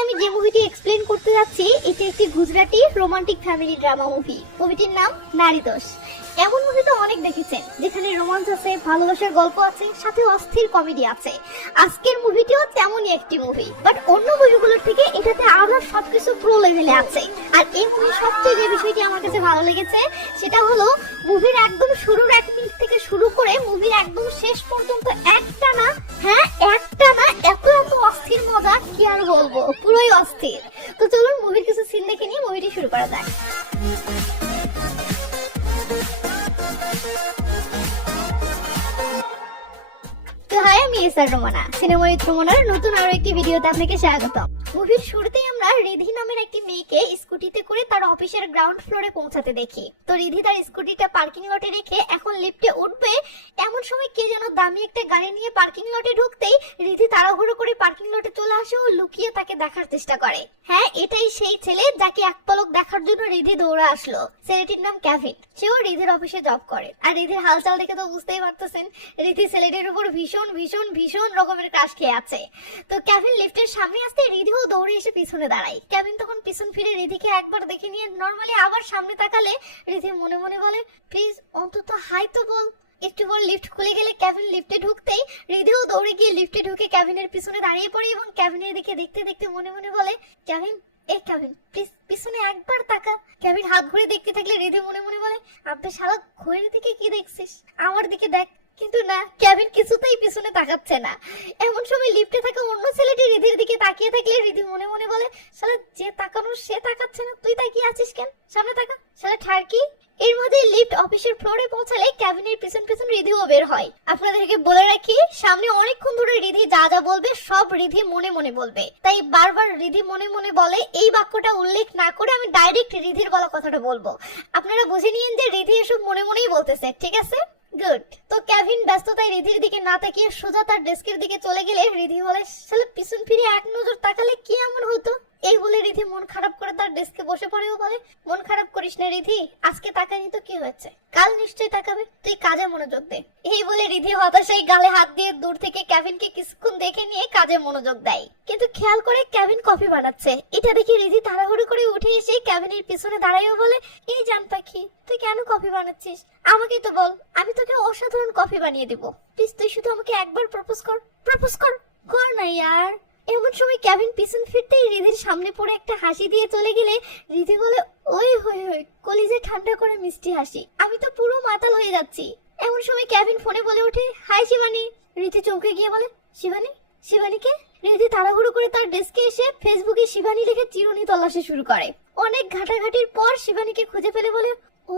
আমি যে মুভিটি এক্সপ্লেন করতে যাচ্ছি এটা একটি Gujarati romantic family drama movie. মুভিটির নাম নারী দোষ। এমন মুভি তো অনেক দেখেছেন যেখানে রোমান্স আছে, ভালোবাসার গল্প আছে, সাথে অস্থির কমেডি আছে। আজকের মুভিটিও তেমনই একটি মুভি, বাট অন্য মুভিগুলোর থেকে এটাতে আরো সবকিছু প্রো লেভেলে আছে। আর এই মুভির সবচেয়ে যে বিষয়টি আমার কাছে ভালো লেগেছে সেটা হলো মুভির একদম শুরুর এক মিনিট থেকে শুরু করে মুভির একদম শেষ পর্যন্ত একটানা এত অস্থির মজা, কি আর বলবো, পুরোই অস্থির। তো চলুন মুভির কিছু সিন দেখে নিয়ে মুভিটি শুরু করা যাক। তো হাই, আমি এসআর রোমানা, সিনেমা উইথ রোমানার নতুন আরো একটি ভিডিওতে আপনাকে স্বাগতম। মুভির শুরুতেই আমরা রিধি নামের একটি মেয়েকে স্কুটিতে করে তার অফিসের গ্রাউন্ড ফ্লোরে পৌঁছাতে দেখি। তো রিধি তার স্কুটিটা পার্কিং লটে রেখে এখন লিফটে উঠবে, এমন সময় কে যেন দামি একটা গাড়ি নিয়ে পার্কিং লটে ঢুকতেই রিধি তাড়াহুড়ো করে পার্কিং লটে চলে আসে ও লুকিয়ে তাকে দেখার চেষ্টা করে। হ্যাঁ, এটাই সেই ছেলে যাকে এক পলক দেখার জন্য রিধি দৌড়ে আসলো। ছেলেটির নাম ক্যাভিন, সেও রিধির অফিসে জব করে। আর রিধির হালচাল দেখে তো বুঝতেই পারতেছেন রিধি ছেলেটির উপর ভীষণ রকমের ক্রাশ খেয়ে আছে। তো ক্যাভিন লিফটের সামনে আসতে রিধিও দৌড়ে এসে পিছনে দাঁড়ায়। ক্যাভিন তখন পিছন ফিরে রিধিকে একবার দেখে নিয়ে নরমালি আবার সামনে তাকালে রিধি মনে মনে বলে, প্লিজ অন্তত হাই তো বল। একটু পর লিফট খুলে গেলে ক্যাভিন লিফটে ঢুকতেই রিধিও দৌড়ে গিয়ে লিফটে ঢুকে ক্যাভিনের পিছনে দাঁড়িয়ে পড়ে এবং ক্যাভিনের দিকে দেখতে দেখতে মনে মনে বলে, ক্যাভিন প্লিজ পিছনে একবার তাকা। ক্যাভিন হাত ঘুরে দেখতে থাকলে রিধি মনে মনে বলে, আব্বে শালা ঘড়ির দিকে কি দেখছিস, আমার দিকে দেখ। কিন্তু না, ক্যাভিন কিছুতেই পিছনে তাকাচ্ছে না। এমন সময় লিফটে থাকা অন্য ছেলেটি রিধির দিকে তাকিয়ে থাকলে রিধি মনে মনে বলে, শালা যে তাকানোর সে তাকাচ্ছে না, তুই তাকিয়ে আছিস কেন, সামনে তাকা শালা ঠারকি। এর মধ্যে লিফট অফিসের ফ্লোরে পৌঁছালে ক্যাবিনের পিছন রিধিও বের হয়। আপনাদেরকে বলে রাখি, সামনে অনেকক্ষণ ধরে রিধি যা যা বলবে সব রিধি মনে মনে বলবে, তাই বারবার রিধি মনে মনে বলে এই বাক্যটা উল্লেখ না করে আমি ডাইরেক্ট রিধির বলা কথাটা বলবো। আপনারা বুঝে নিন যে রিধি এসব মনে মনেই বলতেছে, ঠিক আছে? গুড। তো ক্যাভিন ব্যস্ততায় রিধির দিকে না তাকিয়ে সোজা তার ডেস্কের দিকে চলে গেলে রিধি বলে, শালা পিছন ফিরে এক নজর তাকালে কি এমন হতো। এই বলে রিধি মন খারাপ করে তার ডেস্কে বসে পড়েও বলে, মন খারাপ করিস না রিধি, আজকে তাকানি তো কি হয়েছে, কাল নিশ্চয়ই তাকাবে, তুই কাজে মনোযোগ দে। এই বলে রিধি হতাশায় গালে হাত দিয়ে দূর থেকে ক্যাভিনকে কিছুক্ষণ দেখে নিয়ে কাজে মনোযোগ দেয়। কিন্তু খেয়াল করে ক্যাভিন কফি বানাচ্ছে। এটা দেখে রিধি তাড়াহুড়ো করে উঠে এসে ক্যাভিনের পিছনে দাঁড়ায়ও বলে, এই জান পাখি, তুই কেন কফি বানাচ্ছিস, আমাকে তো বল, আমি তোকে অসাধারণ কফি বানিয়ে দিব। প্লিজ তুই শুধু আমাকে একবার প্রপোজ কর না ইয়ার। এমন সময় ক্যাভিন পিছন ফিরতেই রিধির সামনে পড়ে একটা হাসি দিয়ে চলে গেলে রিধি বলে, ওই হই কলিজে ঠান্ডা করে মিষ্টি হাসি, আমি তো পুরো মাতাল হয়ে যাচ্ছি। এমন সময় ক্যাভিন ফোনে বলে ওঠে, হাই শিবানী। রিধি চমকে গিয়ে বলে, শিবানীকে? রিধি তাড়াহুড়ো করে তার ডেস্কে এসে ফেসবুকে শিবানী লিখে চিরুনি তল্লাশি শুরু করে। অনেক ঘাটাঘাটির পর শিবানীকে খুঁজে পেলে বলে, ও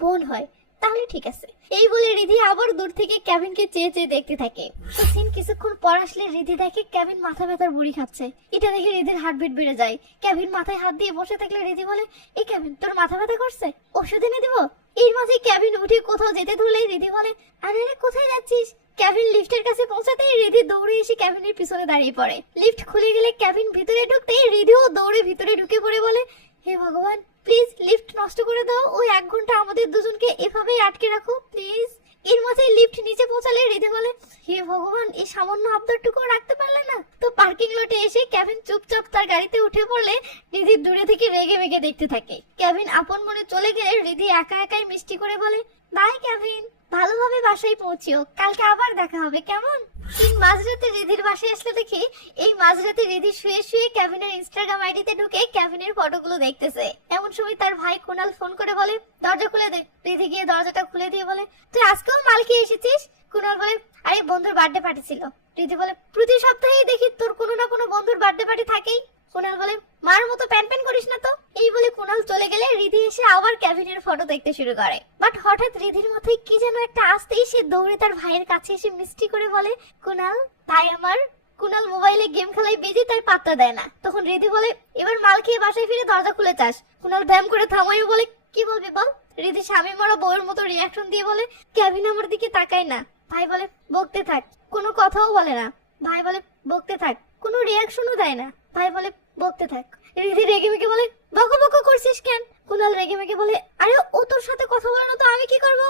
বোন হয়, তাহলে ঠিক আছে। এই বলে রিধি আবার দূর থেকে ক্যাভিনকে চেয়ে দেখতে থাকে। তো সিন কিছুক্ষণ পর আসলে রিধি দেখে ক্যাভিন মাথা ব্যথার বড়ি খাচ্ছে। এটা দেখে রিধির হার্টবিট বেড়ে যায়। ক্যাভিন মাথায় হাত দিয়ে বসে থাকলে রিধি বলে, এই ক্যাভিন তোর মাথা ব্যথা করছে, ওষুধ এনে দিব। এর মাঝে ক্যাভিন উঠে কোথাও যেতে ধরলে রিধি বলে, আরে কোথায় যাচ্ছিস? ক্যাভিন লিফটের কাছে পৌঁছাতেই রিধি দৌড়ে এসে ক্যাভিনের পিছনে দাঁড়িয়ে পড়ে। লিফট খুলে গেলে ক্যাভিন ভিতরে ঢুকতেই রিধিও দৌড়ে ভিতরে ঢুকে পড়ে বলে, হে ভগবান, প্লিজ লিফট নষ্ট করে দাও, ওই 1 ঘন্টা আমাদের দুজনকে এভাবেই আটকে রাখো প্লিজ। এর মধ্যে লিফট নিচে পৌঁছালে রিধি বলে, হে ভগবান, এই সামান্য আবদারটুকু রাখতে পারলে না। তো পার্কিং লটে এসে ক্যাভিন চুপচাপ তার গাড়িতে উঠে পড়লে রিধি দূরে থেকে রেগে মেগে দেখতে থাকে। ক্যাভিন আপন মনে চলে গেলে রিধি একাই মিষ্টি করে বলে, বাই ক্যাভিন, ভালোভাবে বাসায় পৌঁছিও, কালকে আবার দেখা হবে, কেমন? মাঝরাতে রিধির বাসায় আসলে দেখি এই মাঝরাতে রিধি শুয়ে ক্যাভিনের ইনস্টাগ্রাম আইডিতে ঢুকে ক্যাভিনের ফটোগুলো দেখতেছে। এমন সময় তার ভাই কুনাল ফোন করে বলে, দরজা খুলে দে। রিধি গিয়ে দরজাটা খুলে দিয়ে বলে, তুই আজকেও মাল খেয়ে এসেছিস? কুনাল বলে, আরে বন্ধুর বার্থডে পার্টি ছিল। রিধি বলে, প্রতি সপ্তাহেই দেখি তোর কোনো না কোনো বন্ধুর বার্থডে পার্টি থাকেই। কুনাল বলে, মার মতো প্যান করিস না তো। এই বলে কুনাল চলে গেলে রিধি এসে আবার ক্যাভিনের ফটো দেখতে শুরু করে। বাট হঠাৎ রিধির মাথায় কি যেন একটা আসতেই সে দৌড়ে তার ভাইয়ের কাছে এসে মিষ্টি করে বলে, কুনাল ভাই আমার। কুনাল মোবাইলে গেম খেলায় বিজি, তাই পাত্তা দেয় না। তখন রিধি বলে, এবার মাল খেয়ে বাসায় ফিরে দরজা খুলে চাস। কুনাল ব্যায়াম করে থামাইও বলে, কি বলবি বল। রিধি স্বামী মরা বউয়ের মতো রিয়াকশন দিয়ে বলে, ক্যাভিন আমার দিকে তাকায় না। ভাই বলে, বকতে থাক, কোনো কথাও বলে না। ভাই বলে, বকতে থাক, কোনো রিয়াকশনও দেয় না। ভাই বলে, বকতে থাক। রিধি রেগে মেগে বলে, বকো করছিস কেন? কুনাল রেগে মেগে বলে, আরে ও তোর সাথে কথা বলে না তো আমি কি করব?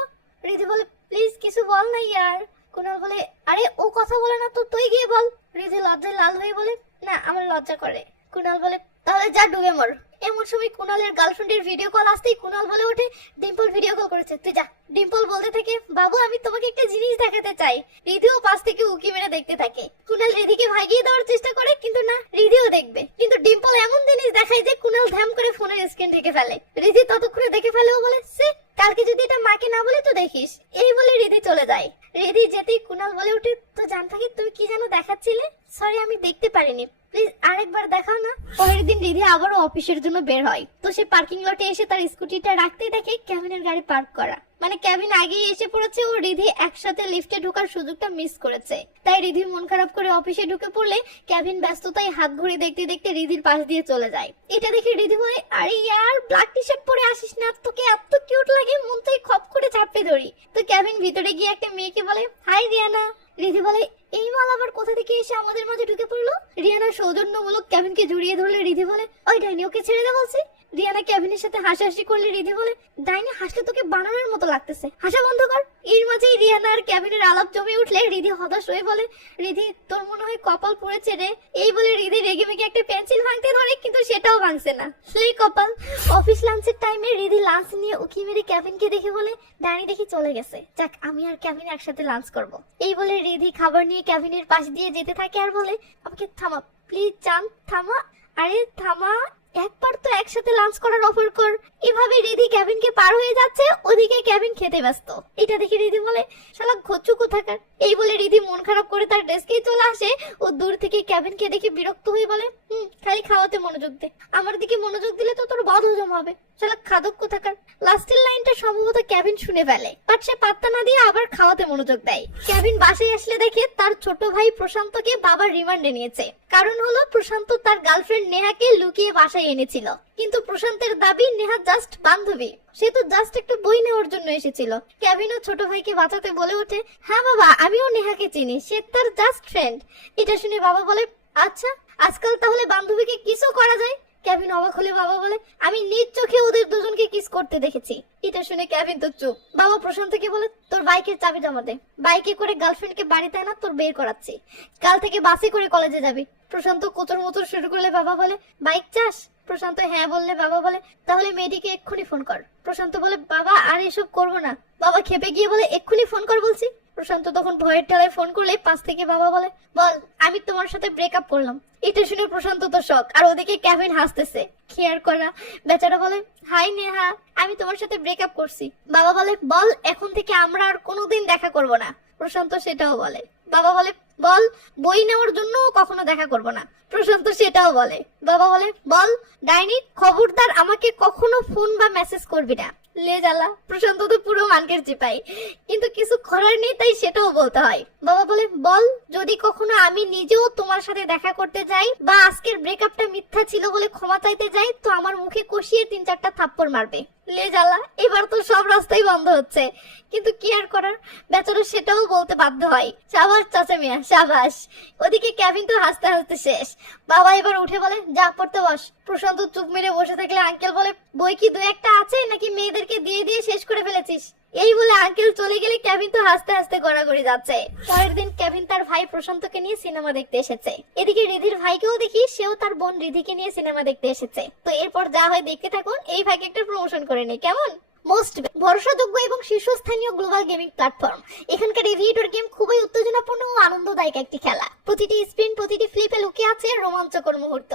রিধি বলে, প্লিজ কিছু বল না ইয়ার। কুনাল বলে, আরে ও কথা বলে না তো তুই গিয়ে বল। রিধি লজ্জায় লাল হয়ে বলে, না আমার লজ্জা করে। কুনাল বলে তাহলে যা ডুবে মর। এমন সময় কুনালের গার্লফ্রেন্ডের ভিডিও কল আসতেই কুনাল বলে ওঠে ডিম্পল ভিডিও কল করেছে, তুই যা। ডিম্পল বলতে থাকে বাবু আমি তোমাকে একটা জিনিস দেখাতে চাই। রিধিও পাশ থেকে উকি মেরে দেখতে থাকে। কুনাল রিধিকে ভাগিয়ে দেওয়ার চেষ্টা করে কিন্তু না, রিধিও দেখবে, কিন্তু ডিম্পল এমন জিনিস দেখায় যে কুনাল ধ্যাম করে ফোনের স্ক্রিন ঢেকে ফেলে। রিধি ততক্ষণে দেখে ফেলে ও বলে সে কালকে যদি এটা মাকে না বলে তো দেখিস। এই বলে রিধি চলে যায়। রিধি যেতেই কুনাল বলে ওঠে তো জান থাকি তুমি কি যেন দেখাচ্ছিলে, সরি আমি দেখতে পারিনি, প্লিজ আরেকবার দেখাও না। পরের দিন রিধি আবারও অফিসের জন্য বের হয়। তো সে পার্কিং লটে এসে তার স্কুটিটা রাখতেই দেখে কেভিনের গাড়ি পার্ক করা, মানে কেভিন আগেই এসে পড়েছে ও রিধি একসাথে লিফটে ঢোকার সুযোগটা মিস করেছে। তাই রিধি মন খারাপ করে অফিসে ঢুকে পড়লে কেভিন ব্যস্ততায় হাত ঘড়ি দেখতে দেখতে রিধির পাশ দিয়ে চলে যায়। এটা দেখে রিধি বলে আরে ইয়ার ব্ল্যাক টি শার্ট পরে আসিস না, তোকে এত কিউট লাগে মন থেকে খপ করে চাপড়ে ধরি। তো কেভিন ভিতরে গিয়ে একটা মেয়েকে বলে হাই রিয়ানা। রিধি বলে এই মাল আবার কোথা থেকে এসে আমাদের মাঝে ঢুকে পড়লো। রিয়ানা সৌজন্যমূলক কেভিনকে জড়িয়ে ধরলে রিধি বলে ওই ডাইনি ওকে ছেড়ে দে বলছি। রিয়ানা কেভিনের সাথে হাসাহাসি করলে রিধি বলে ডাইনি হাসলে তোকে বানানোর মতো লাগতেছে, হাসা বন্ধ কর। এর মাঝেই রিয়ানা আর কেভিনের আলাপ জমে উঠলে রিধি হতাশ হয়ে বলে রিধি তোর মনে হয় কপাল পড়েছে রে। এই বলে রিধি রেগে মেগে একটা পেন্সিল ভাঙতে ধরে কিন্তু সেটাও ভাঙছে না, সেই কপাল। অফিস লাঞ্চের টাইমে রিধি লাঞ্চ নিয়ে উকি মেরে কেভিনকে দেখে বলে ডাইনি দেখি চলে গেছে, যাক আমি আর কেভিন একসাথে লাঞ্চ করব। এই বলে রিধি খাবার নিয়ে কেভিনের পাশ দিয়ে যেতে থাকে আর বলে আমাকে থামা প্লিজ জান, থামা, আরে থামা, একবার তো একসাথে লাঞ্চ করার অফার কর। এভাবে রিধি কেভিনকে পার হয়ে যাচ্ছে, ওদিকে কেভিন খেতে ব্যস্ত। এটা দেখে রিধি বলে শালা ঘচ্চু কোথাকার। এই বলে রিধি মন খারাপ করে তার ডেস্কে চলে আসে। ও দূর থেকে কেভিনকে দেখে বিরক্ত হয়ে বলে খালি খাওয়াতে মনোযোগ দে, আমার দিকে মনোযোগ দিলে তো তোর বদ হজম হবে, শালা খাদক কোথাকার। লাস্টের লাইনটা সম্ভবত কেভিন শুনে ফেলে, বাট সে পাত্তা না দিয়ে আবার খাওয়াতে মনোযোগ দেয়। কেভিন বাসায় আসলে দেখে তার ছোট ভাই প্রশান্তকে বাবা রিমান্ডে নিয়েছে। কারণ হলো প্রশান্ত তার গার্লফ্রেন্ড নেহাকে লুকিয়ে বাসায় এনেছিল, কিন্তু প্রশান্তের দাবি নেহা জাস্ট বান্ধবী, সে তো জাস্ট একটা বই নেওয়ার জন্য এসেছিল। কেভিনও ছোট ভাইকে বাঁচাতে বলে ওঠে হ্যাঁ বাবা আমিও নেহাকে চিনি, সে তার জাস্ট ফ্রেন্ড। এটা শুনে বাবা বলে আচ্ছা আজকাল তাহলে বান্ধবীকে কিসও করা যায়। কেভিন অবাক হলে বাবা বলে আমি নিজ চোখে ওদের দুজনকে কিস করতে দেখেছি। এটা শুনে কেভিন তো চুপ। বাবা প্রশান্তকে বলে তোর বাইকের চাবি জমা দে, বাইকে করে গার্লফ্রেন্ডকে বাড়িতে আনা তোর বের করাচ্ছি, কাল থেকে বাসে করে কলেজে যাবি। প্রশান্ত কোচর মোচর শুরু করলে বাবা বলে বাইক চাস। প্রশান্ত হ্যাঁ বললে বাবা বলে তাহলে মেয়েটিকে এক্ষুনি ফোন কর। প্রশান্ত বলে বাবা আর এসব করবো না। বাবা খেপে গিয়ে বলে এক্ষুনি ফোন কর বলছি। প্রশান্ত তখন ভয়ের ঠেলায় ফোন করলে পাশ থেকে বাবা বলে বল আমি তোমার সাথে ব্রেকআপ করলাম। এটা শুনে প্রশান্ত তো শক, আর ওদিকে কেভিন হাসতেছে খেয়ার করা। বেচারা বলে হাই নেহা আমি তোমার সাথে ব্রেকআপ করছি। বাবা বলে বল এখন থেকে আমরা আর কোনোদিন দেখা করব না। প্রশান্ত সেটাও বলে। বাবা বলে বল বই নেওয়ার জন্য কখনো দেখা করব না। প্রশান্ত সেটাও বলে। বাবা বলে বল ডাইনি খবরদার আমাকে কখনো ফোন বা মেসেজ করবি না। লে জ্বালা, প্রশান্ত তো পুরো মানকের চিপাই, কিন্তু কিছু করার নেই তাই সেটাও বলতে হয়। বাবা বলে বল যদি কখনো আমি নিজেও তোমার সাথে দেখা করতে যাই বা আজকের ব্রেকআপটা মিথ্যা ছিল বলে ক্ষমা চাইতে যাই তো আমার মুখে কষিয়ে 3-4টা থাপ্পড় মারবে। লে জ্বালা, এবার তো সব রাস্তাই বন্ধ হচ্ছে, কিন্তু কি আর করার, বেচারা সেটাও বলতে বাধ্য হয়। সাবাস চাচা মিয়া সাবাস। ওদিকে কেভিন তো হাসতে হাসতে শেষ। বাবা এবার উঠে বলে যা পড়তে বস। প্রশান্ত চুপ মেরে বসে থাকলে আঙ্কেল বলে বই কি 2-1টা আছে নাকি মেয়েদেরকে দিয়ে দিয়ে শেষ করে ফেলেছিস। এই বলে আঙ্কেল চলে গেলে কেভিন তো হাসতে হাসতে গড়াগড়ি যাচ্ছে। পরের দিন কেভিন তার ভাই প্রশান্তকে নিয়ে সিনেমা দেখতে এসেছে। এদিকে রিধির ভাইকেও দেখি সেও তার বোন রিধিকে নিয়ে সিনেমা দেখতে এসেছে। তো এরপর যা হয় দেখতে থাকুন। এই ভাইকে একটা প্রমোশন করে নেই কেমন। মোস্ট ভরসাযোগ্য এবং শীর্ষস্থানীয় গ্লোবাল গেমিং প্ল্যাটফর্ম। এখানকার এভিয়েটর গেম খুবই উত্তেজনাপূর্ণ ও আনন্দদায়ক একটি খেলা। প্রতিটি স্পিন প্রতিটি ফ্লিপে লুকিয়ে আছে রোমাঞ্চকর মুহূর্ত।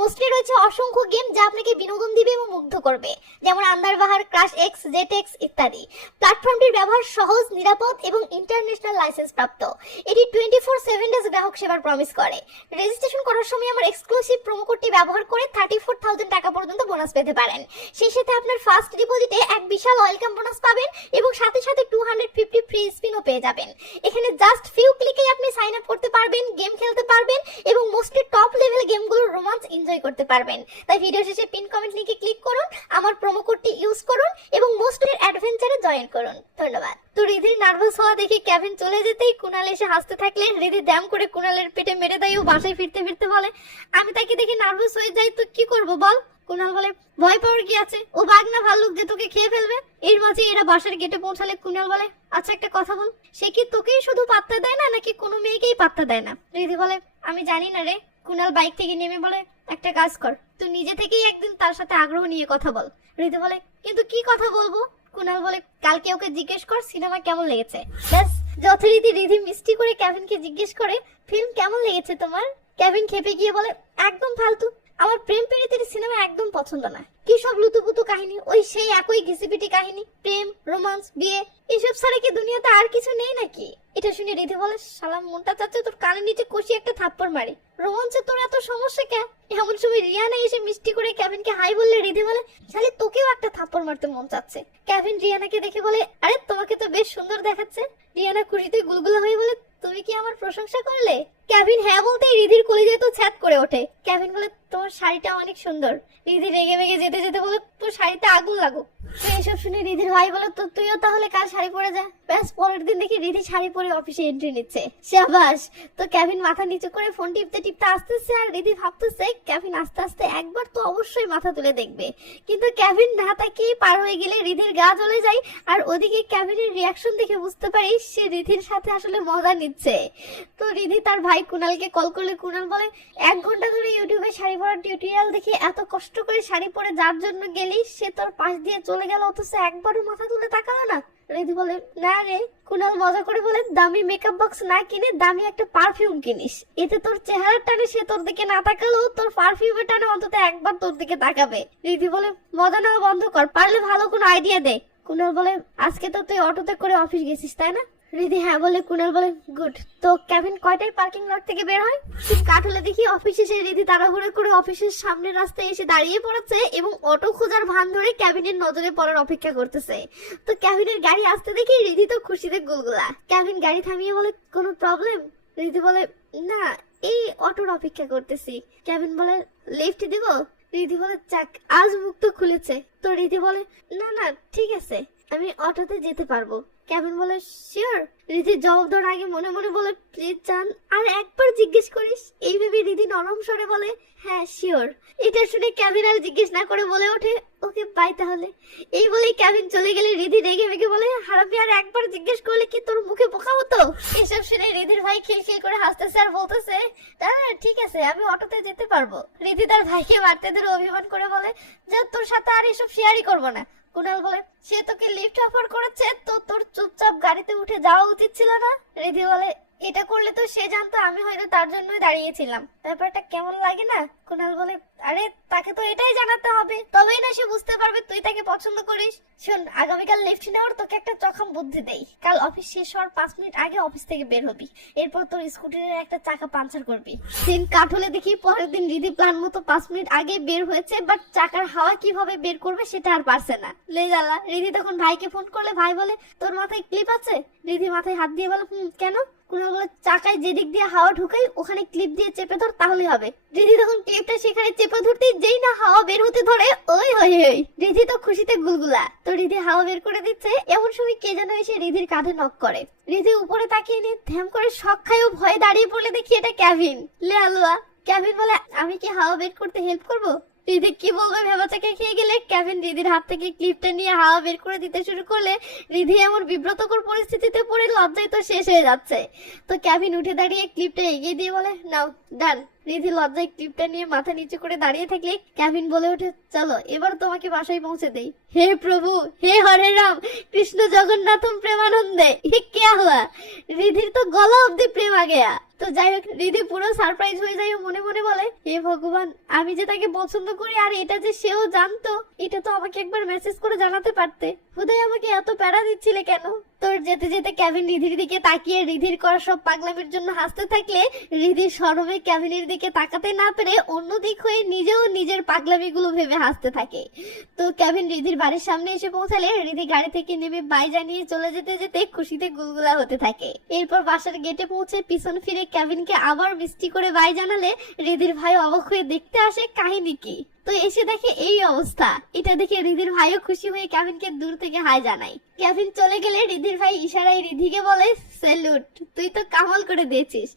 মোস্টলি রয়েছে অসংখ্য গেম যা আপনাকে বিনোদন দিবে এবং মুগ্ধ করবে, যেমন আন্ডারবাহার, ক্রাশ এক্স, জেট এক্স ইত্যাদি। প্ল্যাটফর্মটির ব্যবহার সহজ, নিরাপদ এবং ইন্টারন্যাশনাল লাইসেন্স প্রাপ্ত। এটি 24/7 ডেজ গ্রাহক সেবার প্রমিস করে। রেজিস্ট্রেশন করার সময় আমার এক্সক্লুসিভ প্রোমো কোডটি ব্যবহার করে 34,000 টাকা পর্যন্ত বোনাস পেতে পারেন। সেই সাথে আপনার ফার্স্ট ডিপোজিটে এক বিশাল ওয়েলকাম বোনাস পাবেন এবং সাথে সাথে 250 ফ্রি স্পিনও পেয়ে যাবেন। এখানে জাস্ট ফিউ ক্লিকেই আপনি সাইন আপ করতে পারবেন, গেম খেলতে পারবেন এবং মোস্টলি টপ লেভেল গেমগুলোর রোমান্স এনজয় করতে পারবেন। তাই ভিডিও শেষে পিন কমেন্ট লিংকে ক্লিক করুন, আমার প্রোমো কোডটি ইউজ করুন এবং মোস্টলি অ্যাডভেঞ্চারে জয়েন করুন। ধন্যবাদ। তো রিধির নার্ভাস হওয়া দেখে কেভিন চলে যেতেই কুনাল এসে হাসতে থাকলে রিধি দ্যাম করে কুনালের পেটে মেরে দেয় ও বাসায় ফিরতে ফিরতে বলে আমি তাকে দেখে নার্ভাস হয়ে যাই তো কি করব বল। কুনাল বলে ভয় পাওয়ার কি আছে, ও বাঘ না ভাল্লুক যে তোকে খেয়ে ফেলবে। এর মাঝে এরা বাসার গেটে পৌঁছালে কুনাল বলে আচ্ছা একটা কথা বল, সে কি তোকেই শুধু পাত্তা দেয় না নাকি কোনো মেয়েকেই পাত্তা দেয় না। রিধি বলে আমি জানি না রে, কুনাল বাইক থেকে নেমে বলে একটা কাজ কর, তুই নিজে থেকেই একদিন তার সাথে আগ্রহ নিয়ে কথা বল। রিধি বলে কিন্তু কি কথা বলবো? কুনাল বলে কালকে ওকে জিজ্ঞেস কর সিনেমা কেমন লেগেছে। ব্যাস যথারীতি রিধি মিষ্টি করে কেভিনকে জিজ্ঞেস করে ফিল্ম কেমন লেগেছে তোমার। কেভিন খেপে গিয়ে বলে একদম ফালতু, আমার প্রেম প্রীতির সিনেমা একদম পছন্দ না। কি সব লুতুপুতু কাহিনী, ওই সেই একই ঘিসিপিটি কাহিনী, প্রেম রোমান্স বিয়ে এসব ছাড়া কি দুনিয়াতে আর কিছু নেই নাকি? এটা শুনে রিধি বলে শালা মনটা চাচ্ছে তোর কানের নিচে কষি একটা থাপ্পড় মারি, রোমান্সে তোর এত সমস্যা কে? এমন সময় রিয়ানা এসে মিষ্টি করে কেভিনকে হাই বললে রিধি বলে শালি তোকেও একটা থাপ্পড় মারতে মন চাচ্ছে। কেভিন রিয়ানাকে দেখে বলে আরে তোমাকে তো বেশ সুন্দর দেখাচ্ছে। রিয়ানা খুশিতে গুলগুলা হয়ে বলে তুমি কি আমার প্রশংসা করলে? কেভিন হ্যাঁ বলতেই রিধির কলিজায় তো ছ্যাদ করে ওঠে। কেভিন বলে তোমার শাড়িটা অনেক সুন্দর। রিধি রেগে মেগে যেতে যেতে বলে তোর শাড়িতে আগুন লাগুক। তো এইসব শুনে রিধির ভাই বলে তো তুইও তাহলে কাল শাড়ি পরে যা। ব্যাস পরের দিন দেখি রিধি শাড়ি পরে অফিসে এন্ট্রি নিচ্ছে। শাবাশ। তো কেভিন মাথা নিচু করে ফোন টিপতে টিপতে আসতেছে আর রিধি ভাবতেছে কেভিন আস্তে আস্তে একবার তো অবশ্যই মাথা তুলে দেখবে। কিন্তু কেভিন না তাকিয়ে পার হয়ে গেলে রিধির গা জ্বলে যায়। আর ওদিকে কেভিনের রিয়াকশন দেখে বুঝতে পারি সে রিধির সাথে আসলে মজা নিচ্ছে। তো রিধি তার ভাই কুনালকে কল করলে কুনাল বলে 1 ঘন্টা ধরে ইউটিউবে শাড়ি পরার টিউটোরিয়াল দেখে এত কষ্ট করে শাড়ি পরে যার জন্য গেলি সে তোর পাশ দিয়ে চলে গেল অথচ একবারও মাথা তুলে তাকালো না। রিধি বলে না রে। কুনাল মজা করে বলে দামি মেকআপ বক্স না কিনে দামি একটা পারফিউম কিনিস, এতে তোর চেহারার টানে সে তোর দিকে না তাকালেও তোর পারফিউমের টানে অন্তত একবার তোর দিকে তাকাবে। রিধি বলে মজা নেওয়া বন্ধ কর, পারলে ভালো কোনো আইডিয়া দে। কুনাল বলে আজকে তো তুই অটোতে করে অফিস গেছিস তাই না? রিধি হ্যাঁ বলে। কুনাল বলে গুড। তো কেভিন কয়টায় পার্কিং লট থেকে বের হয়? ঠিক কাঠলে দেখি অফিসে এসে রিধি তাড়াহুড়ো করে অফিসের সামনের রাস্তায় এসে দাঁড়িয়ে পড়েছে এবং অটো খোঁজার ভান ধরে কেভিনের নজরে পড়ার অপেক্ষা করতেছে। তো কেভিনের গাড়ি আসতে দেখি রিধি তো খুশিতে গুলগুলা। কেভিন গাড়ি থামিয়ে বলে কোনো প্রবলেম? রিধি বলে না, এই অটোর অপেক্ষা করতেছি। কেভিন বলে লিফট দিব? রিধি বলে চাক আজ মুখ তো খুলেছে। তো রিধি বলে না না ঠিক আছে, আমি অটোতে যেতে পারবো। কেভিন বলে শিওর? রিধি জবাব দেওয়ার আগে মনে মনে বলে প্লিজ চান আর একবার জিজ্ঞেস করিস। এই ভেবে রিধি নরম স্বরে বলে হ্যাঁ শিওর। এটা শুনে কেভিন আর জিজ্ঞেস না করে বলে ওঠে ওকে বাই তাহলে। এই বলেই কেভিন চলে গেলে রিধি রেগে মেগে বলে হারামি আর একবার জিজ্ঞেস করলে কি তোর মুখে বোকা হতো? এসব শুনে রিধির ভাই খিলখিল করে হাসতেছে আর বলতেছে ঠিক আছে আমি অটোতে যেতে পারবো। রিধি তার ভাইকে মারতে ধরে অভিমান করে বলে যে তোর সাথে আর এসব শেয়ারই করবো না। কুনাল বলে সে তোকে লিফট অফার করেছে তো তোর চুপচাপ গাড়িতে উঠে যাওয়া উচিত ছিল না? রিধি বলে এটা করলে তো সে জানতো আমি হয়তো তার জন্যই দাঁড়িয়েছিলাম, ব্যাপারটা কেমন লাগে না? কুনাল বলে আরে তাকে তো এটাই জানাতে হবে, তবেই না সে বুঝতে পারবে তুই তাকে পছন্দ করিস। শোন আগামীকাল লিফট নেওয়ার তোকে একটা চখাম বুদ্ধি দেই। কাল অফিস শেষ হওয়ার 5 মিনিট আগে অফিস থেকে বের হবি, এরপর তোর স্কুটির একটা চাকা পাঞ্চার করবি। দিন কাঠলে দেখি পরের দিন রিধি প্ল্যান মতো 5 মিনিট আগে বের হয়েছে, বাট চাকার হাওয়া কিভাবে বের করবে সেটা আর পারছে না। লে জ্বালা। রিধি তখন ভাইকে ফোন করলে ভাই বলে তোর মাথায় ক্লিপ আছে? রিধি মাথায় হাত দিয়ে বলে কেন? কুনাল বলে চাকায় যেদিক দিয়ে হাওয়া ঢুকাই ওখানে ক্লিপ দিয়ে চেপে ধর তাহলেই হবে। রিধি তখন ক্লিপটা সেখানে চেপে ধরতেই যেই না হাওয়া বের হতে ধরে ওই হই হই রিধি তো খুশিতে গুলগুলা। তো রিধি হাওয়া বের করে দিচ্ছে, এমন সময় কে যেন এসে রিধির কাঁধে নক করে। রিধি উপরে তাকিয়ে নিয়ে ধ্যাম করে শক খায় ও ভয়ে দাঁড়িয়ে পড়লে দেখি এটা কেভিন। লে আলুয়া। কেভিন বলে আমি কি হাওয়া বের করতে হেল্প করবো? রিধি কি বলবে ভেবাচাকে খেয়ে গেলে কেভিন রিধির হাত থেকে ক্লিপটা নিয়ে হাওয়া বের করে দিতে শুরু করলে রিধি এমন বিব্রতকর পরিস্থিতিতে পড়ে লজ্জায় তো শেষ হয়ে যাচ্ছে। তো কেভিন উঠে দাঁড়িয়ে ক্লিপটা এগিয়ে দিয়ে বলে নাও ডান। রিধি লজ্জায় ক্লিপটা নিয়ে মাথা নিচু করে দাঁড়িয়ে থাকলে কেভিন বলে ওঠে চলো এবার তোমাকে বাসায় পৌঁছে দেই। হে প্রভু হে হরে রাম কৃষ্ণ জগন্নাথম প্রেমানন্দে হে क्या हुआ? রিধির তো গলা অব্দি প্রেম আ গয়া। তো যাই হোক রিধি পুরো সারপ্রাইজ হয়ে যায়, মনে মনে বলে হে ভগবান আমি যে তাকে পছন্দ করি আর এটা যে সেও জানতো, এটা তো আমাকে একবার মেসেজ করে জানাতে পারতে। খুদাই আমাকে এত প্যারা দিচ্ছিলে কেন? তোর যেতে যেতে কেভিন রিধির দিকে তাকিয়ে রিধির করা সব পাগলামির জন্য হাসতে থাকলে রিধি শরমে কেভিনের দিকে তাকাতে না পেরে অন্য দিক হয়ে নিজেও নিজের পাগলামিগুলো ভেবে হাসতে থাকে। তো কেভিন রিধির বাড়ির সামনে এসে পৌঁছালে রিধি গাড়ি থেকে নেমে বাই জানিয়ে চলে যেতে যেতে খুশিতে গুলগুলা হতে থাকে। এরপর বাসার গেটে পৌঁছে পিছন ফিরে কেভিনকে আবার মিষ্টি করে বাই জানালে রিধির ভাই অবাক হয়ে দেখতে আসে কাহিনী কি। তো এসে দেখে এই অবস্থা। এটা দেখে রিধির ভাইও খুশি হয়ে কেভিনকে দূর থেকে হাই জানায়। কেভিন চলে গেলে রিধির ভাই ইশারায় রিধিকে বলে স্যালুট, তুই তো কামাল করে দিয়েছিস।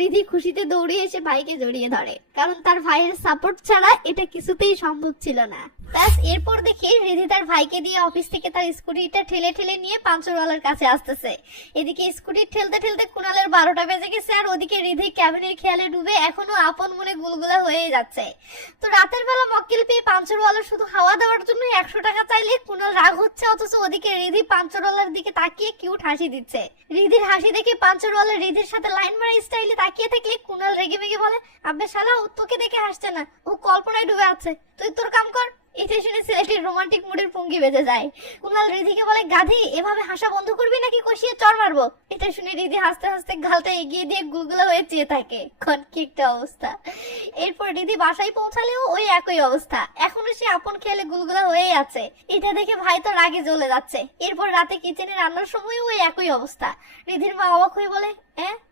রিধি খুশিতে দৌড়ে এসে ভাইকে জড়িয়ে ধরে, কারণ তার ভাইয়ের সাপোর্ট ছাড়া এটা কিছুতেই সম্ভব ছিল না। ব্যাস এরপর দেখি রিধি তার ভাইকে দিয়ে অফিস থেকে তার স্কুটিটা ঠেলে ঠেলে নিয়ে পাঞ্চারওয়ালার কাছে আসতেছে। এদিকে স্কুটি ঠেলতে ঠেলতে কুণালের 12টা বেজে গেছে, আর ওদিকে রিধি ক্যাবিনের খেয়ালে ডুবে এখনো আপন মনে গুলগুলা হয়ে যাচ্ছে। তো রাতের বেলা মক্কেল পেয়ে পাঞ্চারওয়ালা শুধু হাওয়া দেওয়ার জন্য 100 টাকা চাইলে কুণাল রাগ হচ্ছে, অথচ ওদিকে রিধি পাঞ্চারওয়ালার দিকে তাকিয়ে কিউট হাসি দিচ্ছে। রিধির হাসি দেখে পাঞ্চারওয়ালা রিধির সাথে লাইন মারা স্টাইলে তাকিয়ে থাকলে কুণাল রেগে মেগে বলে, আব্বে শালা ও তোকে দেখে হাসছে না, ও কল্পনায় ডুবে আছে, তুই তোর কাম কর। এটা শুনে ছেলেটির রোমান্টিক মুডের পুঙ্গি বেজে যায়। কুণাল রিধিকে বলে, গাধি এভাবে হাসা বন্ধ করবি নাকি কষিয়ে চড় মারবো। এটা শুনে রিধি হাসতে হাসতে গালটা এগিয়ে দিয়ে গুলগুলা হয়ে চেয়ে থাকে। কি একটা অবস্থা। এরপর রিধি বাসায় পৌঁছালেও ওই একই অবস্থা, এখনো সে আপন খেয়ালে গুলগুলা হয়েই আছে। এটা দেখে ভাই তো রাগে জ্বলে যাচ্ছে। এরপর রাতে কিচেনে রান্নার সময় ওই একই অবস্থা। রিধির মা অবাক হয়ে বলে,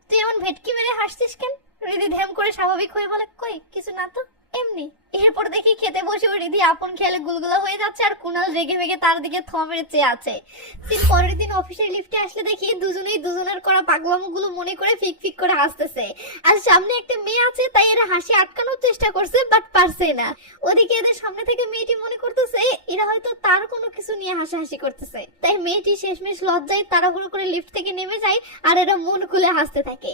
তুই এমন ভেটকি মেরে হাসছিস কেন? রিধি ধ্যাম করে স্বাভাবিক হয়ে বলে, কই কিছু না তো, এমনি। এরপর দেখি খেতে বসে রিধি আপন খেয়ালে গুলগুলা হয়ে যাচ্ছে, আর কুণাল রেগে মেগে তার দিকে থ মেরে চেয়ে আছে। পরের দিন অফিসের লিফটে আসলে দেখি দুজনেই দুজনের করা পাগলামোগুলো মনে করে ফিক ফিক করে হাসতেছে। আর সামনে একটা মেয়ে আছে, তাই এরা হাসি আটকানোর চেষ্টা করছে, বাট পারছে না। ওদিকে এদের সামনে থেকে মেয়েটি মনে করতেছে এরা হয়তো তার কোনো কিছু নিয়ে হাসাহাসি করতেছে, তাই মেয়েটি শেষমেশ লজ্জায় তাড়াহুড়ো করে লিফট থেকে নেমে যায়, আর এরা মন খুলে হাসতে থাকে।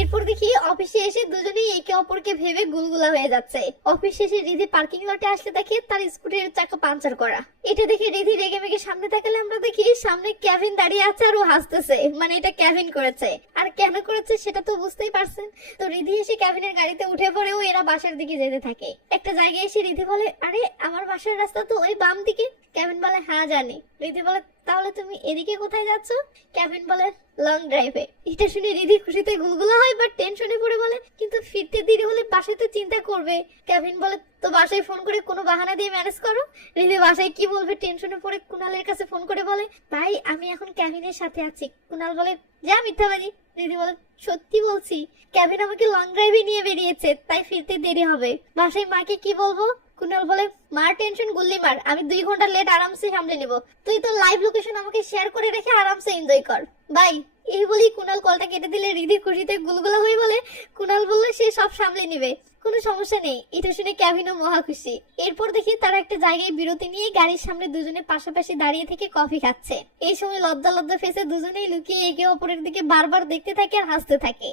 এরপর দেখি অফিসে এসে দুজনেই একে অপরকে ভেবে গুলগুলা হয়ে যাচ্ছে। অফিসে রিধি পার্কিং লটে আসলে দেখি তার স্কুটির চাকা পাঞ্চার করা। এটা দেখে রিধি রেগে মেগে সামনে তাকালে আমরা দেখি সামনে কেভিন দাঁড়িয়ে আছে, আর ও হাসতেছে। মানে এটা কেভিন করেছে, আর কেন করেছে সেটা তো বুঝতেই পারছেন। তো রিধি এসে কেভিনের গাড়িতে উঠে পড়েও এরা বাসার দিকে যেতে থাকে। একটা জায়গায় এসে রিধি বলে, আরে আমার বাসার রাস্তা তো ওই বাম দিকে। কেভিন বলে, হ্যাঁ জানি। রিধি বলে, তাহলে তুমি এদিকে কোথায় যাচ্ছ? কেভিন বলে, লং ড্রাইভে। এটা শুনে রিধি খুশিতে গুলগুলা হয়, বাট টেনশনে পড়ে বলে, কিন্তু ফিরতে দেরি হলে বাসায় তো চিন্তা করবে। কেভিন বলে, তো বাসায় ফোন করে কোনো বাহানা দিয়ে ম্যানেজ করো। রিধি বাসায় কি বলবে টেনশনে পড়ে কুণালের কাছে ফোন করে বলে, ভাই আমি এখন কেভিনের সাথে আছি। কুণাল বলে, যা মিথ্যাবাদী। রিধি বলে, সত্যি বলছি, কেভিন আমাকে লং ড্রাইভে নিয়ে বেরিয়েছে, তাই ফিরতে দেরি হবে। বাসায় মাকে কি বলবো? কুণাল বলে, মার টেনশন গুল্লি মার, আমি 2 ঘন্টা লেট আরামসে সামলে নিব। তুই তো লাইভ লোকেশন আমাকে শেয়ার করে রেখে আরামসে এনজয় কর, বাই। এই বলি কুণাল কলটা কেটে দিলে রিধি খুশিতে গুলগুলা হয়ে বলে, কুণাল বললে সে সব সামলে নিবে, কোনো সমস্যা নেই। এটা শুনে কেভিনও মহা খুশি। এরপর দেখি তারা একটা জায়গায় বিরতি নিয়ে গাড়ির সামনে দুজনে পাশাপাশি দাঁড়িয়ে থেকে কফি খাচ্ছে। এই সময় লজ্জা লজ্জা ফেসে দুজনেই লুকিয়ে একে অপরের দিকে বারবার দেখতে থাকে আর হাসতে থাকে।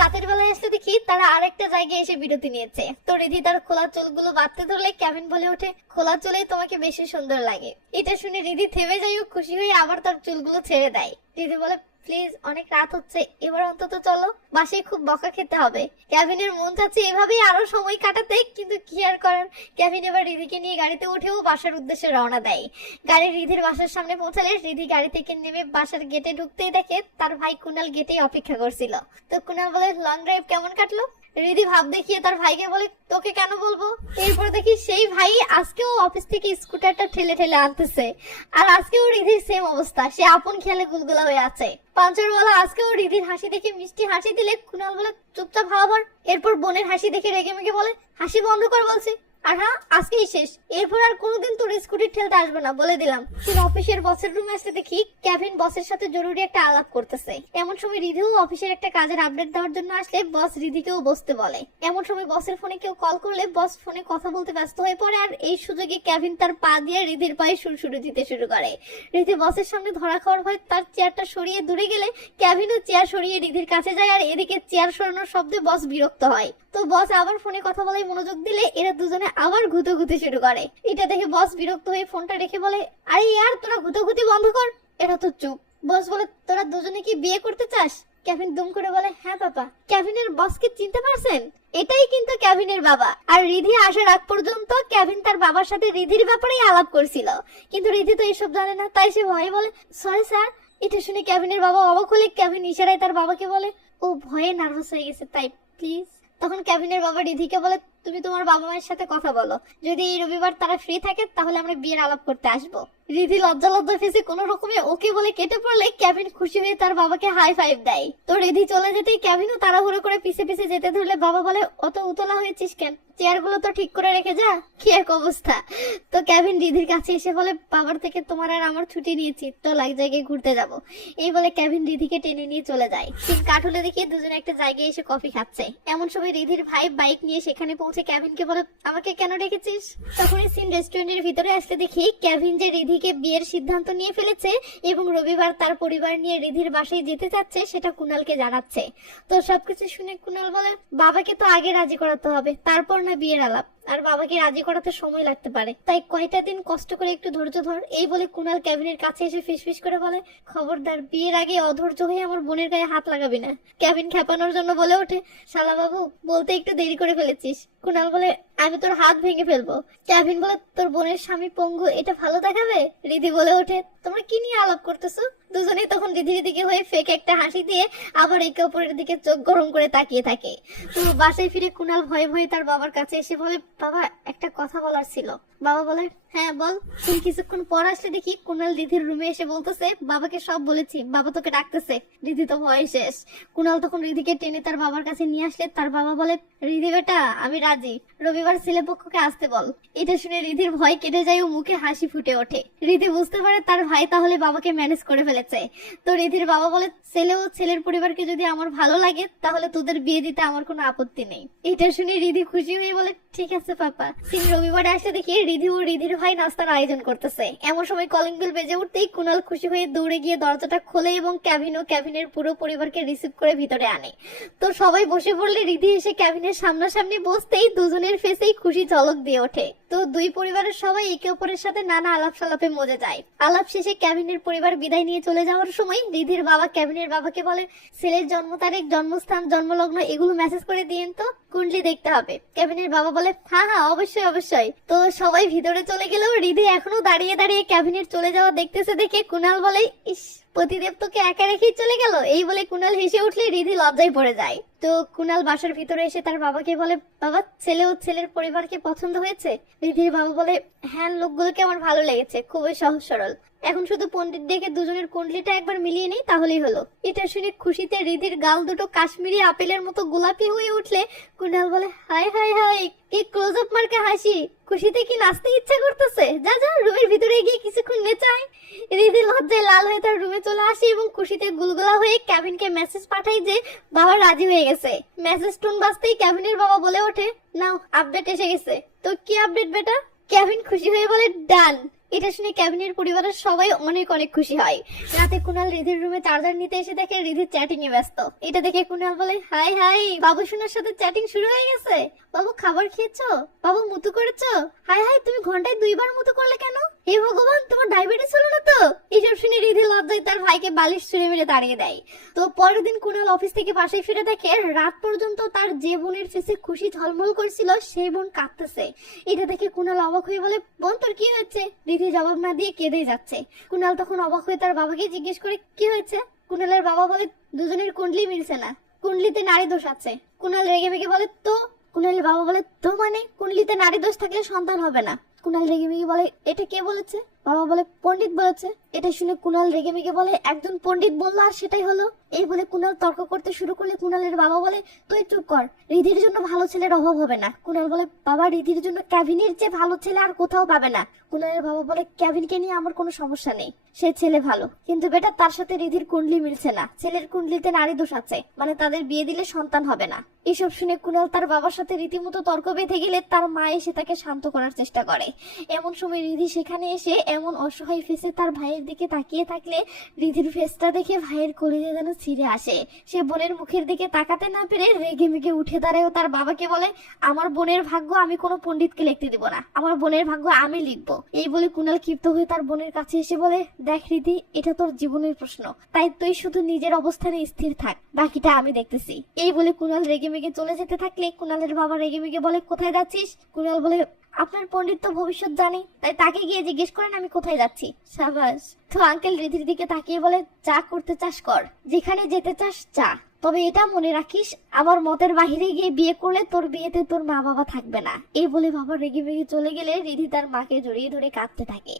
রাতের বেলায় আসতে দেখি তারা আরেকটা জায়গায় এসে বিরতি নিয়েছে। তো রিধি তার খোলা চুলগুলো বাঁধতে ধরলে কেভিন বলে ওঠে, খোলা চুলেই তোমাকে বেশি সুন্দর লাগে। এটা শুনে রিধি থেমে যাই ও খুশি হয়ে আবার তার চুলগুলো ছেড়ে দেয়। রিধি বলে, প্লিজ অনেক রাত হচ্ছে, এবার অন্তত চলো, বাসায় খুব বকা খেতে হবে। কেভিনের মন চাচ্ছে এভাবেই আরো সময় কাটাতে, কিন্তু কি আর করার। কেভিন এবার রিধিকে নিয়ে গাড়িতে উঠেও বাসার উদ্দেশ্যে রওনা দেয়। গাড়ি রিধির বাসার সামনে পৌঁছালে রিধি গাড়ি থেকে নেমে বাসার গেটে ঢুকতেই দেখে তার ভাই কুণাল গেটেই অপেক্ষা করছিল। তো কুণাল বলে, লং ড্রাইভ কেমন কাটলো? রিধি ভাব দেখিয়ে তার ভাইকে বলে, তোকে কেন বলবো? এরপর দেখি সেই ভাই আজকেও অফিস থেকে স্কুটারটা ঠেলে ঠেলে আনতেছে, আর আজকেও রিধির সেম অবস্থা, সে আপন খেয়ালে গুলগুলা হয়ে আছে। পাঞ্চারওয়ালা আজকেও রিধির হাসি দেখে মিষ্টি হাসি দিলে কুণাল বলে, চুপচাপ হাওয়া। এরপর বোনের হাসি দেখে রেগে মেগে বলে, হাসি বন্ধ কর বলছি। আর হ্যাঁ, আজকেই শেষ, এরপর আর কোনোদিন তোর স্কুটি ঠেলতে আসবে না, বলে দিলাম। অফিসের বসের রুমে আসতে দেখি কেভিন বসের সাথে জরুরি একটা আলাপ করতেছে। এমন সময় রিধিও অফিসের একটা কাজের আপডেট দেওয়ার জন্য আসলে বস রিধিকেও বসতে বলে। এমন সময় বসের ফোনে কেউ কল করলে বস ফোনে কথা বলতে ব্যস্ত হয়ে পড়ে, আর এই সুযোগে কেভিন তার পা দিয়ে রিধির পায়ে সুরসুরি দিতে শুরু করে। রিধি বসের সামনে ধরা খাওয়ার ভয় তার চেয়ারটা সরিয়ে দূরে গেলে কেভিনও চেয়ার সরিয়ে রিধির কাছে যায়, আর এদিকে চেয়ার সরানোর শব্দে বস বিরক্ত হয়। তো বস আবার ফোনে কথা বলায় মনোযোগ দিলে এরা দুজনে আবার ঘুতোঘুতি শুরু করে। এটা দেখে বস বিরক্ত হয়ে ফোনটা রেখে বলে, আরে ইয়ার তোরা ঘুতোঘুতি বন্ধ কর। এরা তো চুপ। বস বলে, তোরা দুজনে কি বিয়ে করতে চাস? কেভিন দুম করে বলে, হ্যাঁ বাবা। কেভিনের বসকে চিনতে পারছেন? এটাই কিন্তু কেভিনের বাবা। আর রিধি আসার আগ পর্যন্ত কেভিন তার বাবার সাথে রিধির ব্যাপারেই আলাপ করছিল, কিন্তু রিধি তো এসব জানে না, তাই সে ভয়ে বলে, সরি স্যার। এটা শুনে কেভিনের বাবা অবাক হলে কেভিন ইশারায় তার বাবাকে বলে, ও ভয়ে নার্ভাস হয়ে গেছে তাই, প্লিজ। তখন কেভিনের বাবা রিধিকে বলে, তুমি তোমার বাবা মায়ের সাথে কথা বলো, যদি এই রবিবার তারা ফ্রি থাকে তাহলে আমরা বিয়ের আলাপ করতে আসবো। রিধি লজ্জা লজ্জা ফেসে কোনো রকমে ওকে বলে কেটে পড়লে কেভিন খুশি হয়ে তার বাবাকে হাই ফাইভ দেয়। তো রিধি চলে যেতেই কেভিনও তাড়াহুড়ো করে পিছে পিছে যেতে ধরলে বাবা বলে, অত উতলা হয়েছিস কেন? চেয়ারগুলো তো ঠিক করে রেখে যা, কি এক অবস্থা। তো কেভিন রিধির কাছে এসে বলে, বাবার থেকে তোমার আর আমার ছুটি নিয়েছি, তো এক জায়গায় ঘুরতে যাব। এই বলে কেভিন রিধিকে টেনে নিয়ে চলে যায়। ঠিক কাঠুলে দেখিয়ে দুজনে একটা জায়গায় এসে কফি খাচ্ছে। এমন সময় রিধির ভাই বাইক নিয়ে সেখানে পৌঁছে কেভিনকে বলে আমাকে কেন ডেকেছিস। তখন সিন রেস্টুরেন্টের ভিতরে আসতে দেখি কেভিন যে রিধিকে বিয়ের সিদ্ধান্ত নিয়ে ফেলেছে এবং রবিবার তার পরিবার নিয়ে রিধির বাসায় যেতে চাচ্ছে সেটা কুনালকে জানাচ্ছে। তো সবকিছু শুনে কুনাল বলে বাবাকে তো আগে রাজি করাতে হবে, তারপর না বিয়ের আলাপ, আর বাবাকে রাজি করাতে সময় লাগতে পারে, তাই কয়টা দিন কষ্ট করে একটু ধৈর্য ধর। এই বলে কুনাল কেভিনের কাছে এসে ফিসফিস করে বলে খবরদার বিয়ের আগে অধৈর্য হয়ে আমার বোনের গায়ে হাত লাগাবি না। কেভিন খেপানোর জন্য বলে ওঠে শালা বাবু বলতে একটু দেরি করে ফেলেছিস। কুনাল বলে আমি তোর হাত ভেঙে ফেলবো। কেভিন বলে তোর বোনের স্বামী পঙ্গু, এটা ভালো দেখাবে। রিধি বলে ওঠে তোমরা কি নিয়ে আলাপ করতেছো। দুজনেই তখন রিধির দিকে হয়ে ফেক একটা হাসি দিয়ে আবার একে অপরের দিকে চোখ গরম করে তাকিয়ে থাকে। তো বাসায় ফিরে কুনাল ভয়ে ভয়ে তার বাবার কাছে এসে বলে বাবা একটা কথা বলার ছিল। বাবা বলে হ্যাঁ বল। তুমি কিছুক্ষণ পর আসলে দেখি কুনাল রিধির রুমে এসে বলতেছে বাবাকে সব বলেছি, বাবা তোকে ডাকতেছে। রিধি তো ভয়ে শেষ। কুনাল তখন রিধিকে টেনে তার বাবার কাছে নিয়ে আসলে তার বাবা বলে রিধি বেটা আমি রাজি, রবিবার ছেলেপক্ষকে আসতে বল। এটা শুনে রিধির ভয় কেটে যায় ও মুখে হাসি ফুটে ওঠে। রিধি বুঝতে পারে তার ভাই তাহলে বাবাকে ম্যানেজ করে ফেলেছে। তো রিধির বাবা বলে ছেলে ও ছেলের পরিবারকে যদি আমার ভালো লাগে তাহলে তোদের বিয়ে দিতে আমার কোনো আপত্তি নেই। এটা শুনে রিধি খুশি হয়ে বলে ঠিক আছে পাপা। সিন রবিবারে আসতে দেখি রিধি ও রিধির ভাই নাস্তার আয়োজন করতেছে। এমন সময় কলিং বেল বেজে উঠতেই কুনাল খুশি হয়ে দৌড়ে গিয়ে দরজাটা খোলে এবং কেভিন ও কেভিনের পুরো পরিবারকে রিসিভ করে ভিতরে আনে। তো সবাই বসে পড়লে রিধি এসে কেভিনের সামনাসামনি বসতেই দুজনের ফেসেই খুশি ঝলক দিয়ে ওঠে। তো দুই পরিবারের সবাই একে অপরের সাথে নানা আলাপ সালাপে মজে যায়। আলাপ শেষে কেভিনের পরিবার বিদায় নিয়ে চলে যাওয়ার সময় রিধির বাবা কেভিনের বাবাকে বলে ছেলের জন্ম তারিখ, জন্মস্থান, জন্মলগ্ন এগুলো মেসেজ করে দিয়েন তো, কুণ্ডলি দেখতে হবে। কেভিনের বাবা বলে হ্যাঁ হ্যাঁ অবশ্যই অবশ্যই। তো সবাই ভিতরে চলে গেলেও রিধি এখনো দাঁড়িয়ে দাঁড়িয়ে কেভিনের চলে যাওয়া দেখতেছে দেখে কুনাল বলে ইস পতিদেব তোকে একা রেখেই চলে গেল। এই বলে কুনাল হেসে উঠলে রিধি লজ্জায় পড়ে যায়। তো কুনাল বাসার ভিতরে এসে তার বাবাকে বলে বাবা ছেলে ও ছেলের পরিবারকে পছন্দ হয়েছে। রিধির বাবা বলে হ্যাঁ লোকগুলোকে আমার ভালো লেগেছে, খুবই সহজ সরল, এখন শুধু পণ্ডিত ডেকে দুজনের কুণ্ডলিটা একবার মিলিয়ে নেই তাহলেই হলো। এটা শুনে খুশিতে রিধির গাল দুটো কাশ্মীরি আপেলের মতো গোলাপি হয়ে উঠলে কুনাল বলে হাই হাই হাই কি ক্লোজ আপ মার্কা হাসি, খুশিতে কি নাচতে ইচ্ছা করতেছে, যা যা রুমের ভিতরে গিয়ে কিছুক্ষণ নেচায়। রিধি লজ্জায় লাল হয়ে তার রুমে চলে আসে এবং খুশিতে গুলগুলা হয়ে কেভিনকে মেসেজ পাঠায় যে বাবা রাজি হয়ে গেছে। মেসেজ টোন বাজতেই কেভিনের বাবা বলে ওঠে নাও আপডেট এসে গেছে। তো কি আপডেট বেটা। কেভিন খুশি হয়ে বলে ডান। এটা শুনে কেভিনের পরিবারের সবাই অনেক অনেক খুশি হয়। রাতে কুনাল রিধির রুমে চার্জার নিতে এসে দেখে রিধির চ্যাটিং এ ব্যস্ত। এটা দেখে কুনাল বলে হাই হাই বাবু সোনার সাথে চ্যাটিং শুরু হয়ে গেছে। বাবু খাবার খেয়েছো, বাবু মুতু করেছো, হাই হাই তুমি ঘন্টায় 2 বার মুতু করলে কেন, হে ভগবান তোমার ডায়াবেটিস হলো না তো। এইসব শুনে রিধি লজ্জায় তার ভাইকে বালিশ ছুঁড়ে মেরে তাড়িয়ে দেয়। তো পরের দিন কুনাল অফিস থেকে বাসায় ফিরে দেখে রাত পর্যন্ত তার যে বোনের ফেসে খুশি ঝলমল করছিল সেই বোন কাঁদতেছে। এটা দেখে কুনাল অবাক হয়ে বলে বোন তোর কি হয়েছে। রিধি জবাব না দিয়ে কেঁদে যাচ্ছে। কুনাল তখন অবাক হয়ে তার বাবাকে জিজ্ঞেস করে কি হয়েছে। কুনালের বাবা বলে দুজনের কুণ্ডলি মিলছে না, কুণ্ডলিতে নারী দোষ আছে। কুনাল রেগে মেগে বলে তো। কুনালের বাবা বলে তো মানে কুণ্ডলিতে নারী দোষ থাকলে সন্তান হবে না। কুনাল রেগে মেগে বলে এটা কে বলেছে। বাবা বলে পণ্ডিত বলেছে। এটা শুনে কুনাল রেগে মেগে বলে একজন পণ্ডিত বললো আর সেটাই হলো। এই বলে কুনাল তর্ক করতে শুরু করলে কুনালের বাবা বলে তুই চুপ কর, রিধির জন্য ভালো ছেলের অভাব হবে না। কুনাল বলে বাবা রিধির জন্য কেভিনের চেয়ে ভালো ছেলে আর কোথাও পাবে না। কুনালের বাবা বলে কেভিনকে নিয়ে আমার কোনো সমস্যা নেই, সে ছেলে ভালো, কিন্তু বেটা তার সাথে রিধির কুণ্ডলি মিলছে না, ছেলের কুণ্ডলিতে নারী দোষ আছে, মানে তাদের বিয়ে দিলে সন্তান হবে না। এসব শুনে কুনাল তার বাবার সাথে রীতিমতো তর্ক বেঁধে গেলে তার মা এসে তাকে শান্ত করার চেষ্টা করে। এমন সময় রিধি সেখানে এসে এমন অসহায় ফেসে তার ভাইয়ের দিকে তাকিয়ে থাকলে রিধির ফেসটা দেখে ভাইয়ের কলিজা যেন ছিঁড়ে আসে। সে বোনের মুখের দিকে তাকাতে না পেরে রেগে মেগে উঠে দাঁড়ায় ও তার বাবাকে বলে আমার বোনের ভাগ্য আমি কোনো পণ্ডিতকে লিখতে দিব না, আমার বোনের ভাগ্য আমি লিখবো। এই বলে কুনাল ক্ষিপ্ত হয়ে তার বোনের কাছে এসে বলে দেখ রিধি এটা তোর জীবনের প্রশ্ন, তাই তুই শুধু নিজের অবস্থানে স্থির থাক, বাকিটা আমি দেখতেছি। এই বলে কুনাল রেগে মেগে চলে যেতে থাকলে কুনালের বাবা রেগে মেগে বলে কোথায় যাচ্ছিস। কুনাল বলে আপনার পণ্ডিত তো ভবিষ্যৎ জানে, তাই তাকে গিয়ে জিজ্ঞেস করেন আমি কোথায় যাচ্ছি। সাবাস। তো আঙ্কেল রিধির দিকে তাকিয়ে বলে যা করতে চাস কর, যেখানে যেতে চাস যা, তবে এটা মনে রাখিস আমার মতের বাহিরে গিয়ে বিয়ে করলে তোর বিয়েতে তোর মা বাবা থাকবে না। এই বলে বাবা রেগে মেগে চলে গেলে রিধি তার মাকে জড়িয়ে ধরে কাঁদতে থাকে।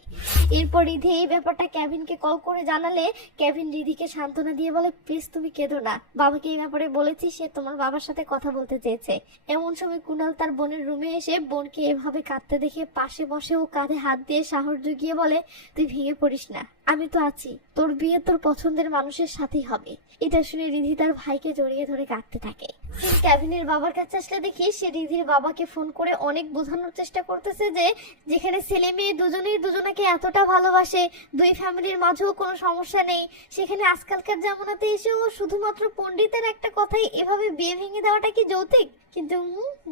এরপর রিধি এই ব্যাপারটা কেভিনকে কল করে জানালে কেভিন রিধিকে সান্ত্বনা দিয়ে বলে, প্লিজ তুমি কেঁদো না, বাবাকে এই ব্যাপারে বলেছি, সে তোমার বাবার সাথে কথা বলতে চেয়েছে। এমন সময় কুনাল তার বোনের রুমে এসে বোনকে এভাবে কাঁদতে দেখে পাশে বসে ও কাঁধে হাত দিয়ে সাহস জুগিয়ে বলে, তুই ভেঙে পড়িস না, আমি তো আছি, তোর বিয়ে তোর পছন্দের মানুষের সাথেই হবে। এটা শুনে রিধি তার ভাইকে জড়িয়ে ধরে কাঁদতে থাকে। কেভিনের বাবার কাছে আসলে দেখি সে রিধির বাবাকে ফোন করে অনেক বোঝানোর চেষ্টা করতেছে যে যেখানে ছেলে মেয়ে দুজনেই দুজনাকে এতটা ভালোবাসে, দুই ফ্যামিলির মাঝেও কোনো সমস্যা নেই, সেখানে আজকালকার জামানাতে এসেও শুধুমাত্র পণ্ডিতের একটা কথাই এভাবে বিয়ে ভেঙে দেওয়াটা কি যৌতুক? কিন্তু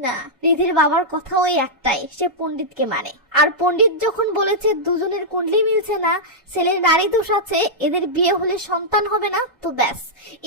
না, রিধির বাবার কথা ওই একটাই, সে পণ্ডিতকে মানে। আর পণ্ডিত যখন বলেছে দুজনের কুণ্ডলি মিলছে না, ছেলের নারী দোষ আছে, এদের বিয়ে হলে সন্তান হবে না, তো ব্যাস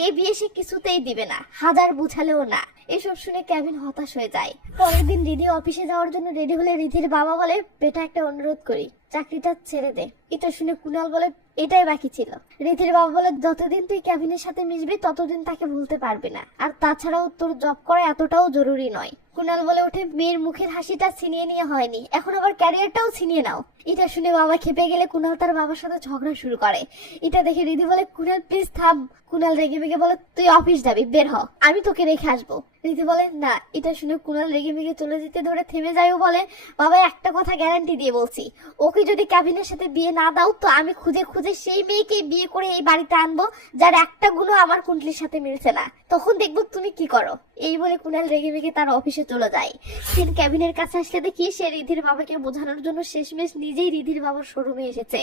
এই বিয়ে সে কিছুতেই দিবে না, হাজার বুঝালেও না। এসব শুনে কেভিন হতাশ হয়ে যায়। পরের দিন রিধি অফিসে যাওয়ার জন্য রেডি হলে রিধির বাবা বলে, বেটা একটা অনুরোধ করি, চাকরিটা ছেড়ে দে। এটা শুনে কুনাল বলে, এটাই বাকি ছিল। রিধির বাবা বলে, যতদিন তুই কেভিনের সাথে মিশবি ততদিন তাকে ভুলতে পারবি না, আর তাছাড়াও তোর জব করা এতটাও জরুরি নয়। কুনাল বলে ওঠে, মেয়ের মুখের হাসিটা ছিনিয়ে নিয়ে হয়নি, এখন আবার ক্যারিয়ারটাও ছিনিয়ে নাও। এটা শুনে বাবা খেপে গেলে কুনাল তার বাবার সাথে ঝগড়া শুরু করে। এটা দেখে রিধি বলে, কুনাল প্লিজ থাম। কুনাল রেগে মেগে বলে, তুই অফিস যাবি, বের হ, আমি তোকে রেখে আসবো। রিধি বলে, না। এটা শুনে কুনাল রেগে মেগে চলে যেতে ধরে থেমে যায় ও বলে, বাবা একটা কথা গ্যারান্টি দিয়ে বলছি, ওকে যদি কেভিনের সাথে বিয়ে না দাও তো আমি খুঁজে খুঁজে সেই মেয়েকে বিয়ে করে এই বাড়িতে আনবো যার একটা গুণও আমার কুণ্ডলির সাথে মিলছে না, তখন দেখবো তুমি কি করো। এই বলে কুনাল রেগে মেগে তার অফিসে চলে যায়। সিন কেভিনের কাছে আসলে দেখি সে রিধির বাবাকে বোঝানোর জন্য শেষমেশ নিজেই রিধির বাবার শোরুমে এসেছে।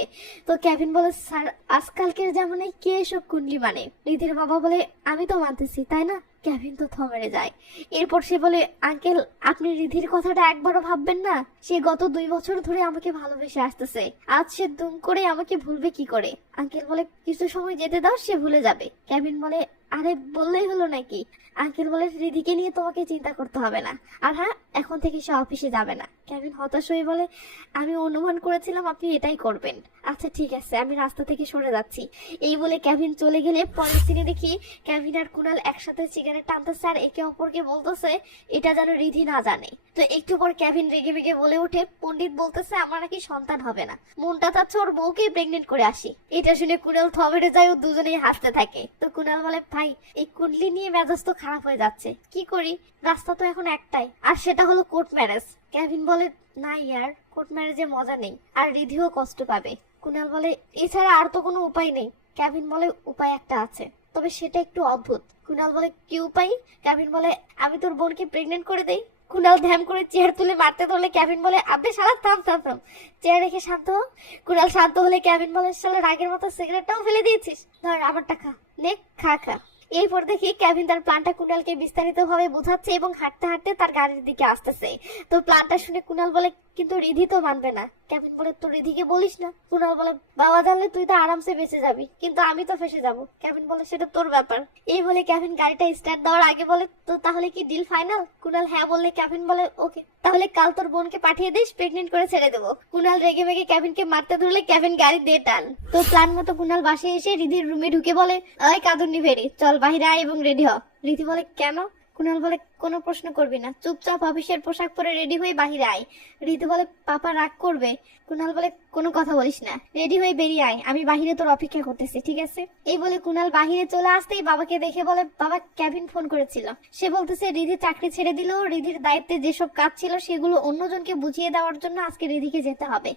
তো কেভিন বলে, স্যার আজকালকের জামানায় কে এসব কুণ্ডলি মানে? রিধির বাবা বলে, আমি তো মানতেছি, তাই না? কেভিন তো থমড়ে যায়। এরপর সে বলে, আঙ্কেল আপনি রিধির কথাটা একবারও ভাববেন না? সে গত 2 বছর ধরে আমাকে ভালোবেসে আসতেছে, আজ সে দুম করে আমাকে ভুলবে কি করে? আঙ্কেল বলে, কিছু সময় যেতে দাও, সে ভুলে যাবে। কেভিন বলে, আরে বললেই হলো নাকি? আঙ্কেল বলে, রিধিকে নিয়ে তোমাকে চিন্তা করতে হবে না, আর হ্যাঁ এখন থেকে সে অফিসে যাবে না। কেভিন হতাশ হয়ে বলে, আমি অনুমান করেছিলাম আপনি এটাই করবেন। আচ্ছা ঠিক আছে, আমি রাস্তা থেকে সরে যাচ্ছি। এই বলে কেভিন চলে গেলে পরের সিনে দেখি কেভিন আর কুনাল একসাথে সিগারেট টানতেছে আর একে অপরকে বলতেছে এটা যেন রিধি না জানে। তো একটু পর কেভিন রেগে মেগে বলে ওঠে, পণ্ডিত বলতেছে আমার নাকি সন্তান হবে না, মনটা চাচ্ছে ওর বউকে প্রেগনেন্ট করে আসি। এটা শুনে কুনাল থমেটে যায় ও দুজনেই হাসতে থাকে। তো কুনাল বলে, ভাই এই কুণ্ডলি নিয়ে মেজাজ তো খারাপ হয়ে যাচ্ছে, কি করি? রাস্তা তো এখন একটাই, আর সেটা হলো কোর্ট ম্যারেজ। কেভিন বলে, না ইয়ার, কোর্ট ম্যারেজে মজা নেই, আর রিধিও কষ্ট পাবে। কুনাল বলে, এছাড়া আর তো কোনো উপায় নেই। কেভিন বলে, উপায় একটা আছে, তবে সেটা একটু অদ্ভুত। কুনাল বলে, কি উপায়? কেভিন বলে, আমি তোর বোনকে প্রেগনেন্ট করে দেই। কুনাল ধ্যাম করে চেয়ার তুলে মারতে ধরলে কেভিন বলে, আবে শালা থাম থাম থাম, চেয়ার রেখে শান্ত হ। কুনাল শান্ত হলে কেভিন বলে, শালা রাগের মতো সিগারেটটাও ফেলে দিয়েছিস, ধর আমারটা খা, নে খা খা। এরপর দেখি কেভিন তার প্ল্যানটা কুনালকে বিস্তারিত ভাবে বোঝাচ্ছে এবং হাঁটতে হাঁটতে তার গাড়ির দিকে আসতেছে। তো প্ল্যানটা শুনে কুনাল বলে, কিন্তু রিধি তো মানবে না। কেভিন বলে, তোর রিধিকে বলিস না। কুনাল বলে, বাবা জানলে তুই তো আরামসে বেঁচে যাবি, কিন্তু আমি তো ফেসে যাব। কেভিন বলে, সেটা তোর ব্যাপার। এই বলে কেভিন গাড়িটা স্টার্ট দেওয়ার আগে বলে, তো তাহলে কি ডিল ফাইনাল? কুনাল হ্যাঁ বললে কেভিন বলে, ওকে, তাহলে কাল তোর বোনকে পাঠিয়ে দিস, প্রেগনেন্ট করে ছেড়ে দেবো। কুনাল রেগে মেগে কেভিনকে মারতে ধরলে কেভিন গাড়ি দিয়ে টান। তো প্ল্যান মতো কুনাল বাসায় এসে রিধির রুমে ঢুকে বলে, ওই কাঁদুনি ভেরি, চল বাহিরে আয় এবং রেডি হ। রিধি বলে, কেন? কুনাল বলে, কোনো প্রশ্ন করবি না, চুপচাপ অফিসের পোশাক পরে রেডি হয়ে বাহিরে আয়। রিধি বলে, পাপা রাগ করবে। কুনাল বলে, কোনো কথা বলিস না, রেডি হয়ে বেরিয়ে আয়, আমি বাহিরে তোর অপেক্ষা করতেছি, ঠিক আছে? এই বলে কুনাল বাহিরে চলে আসতেই বাবাকে দেখে বলে, বাবা কেভিন ফোন করেছিল, সে বলতেছে রিধি চাকরি ছেড়ে দিল, রিধির দায়িত্বে যেসব কাজ ছিল সেগুলো অন্যজনকে বুঝিয়ে দেওয়ার জন্য আজকে রিধিকে যেতে হবে।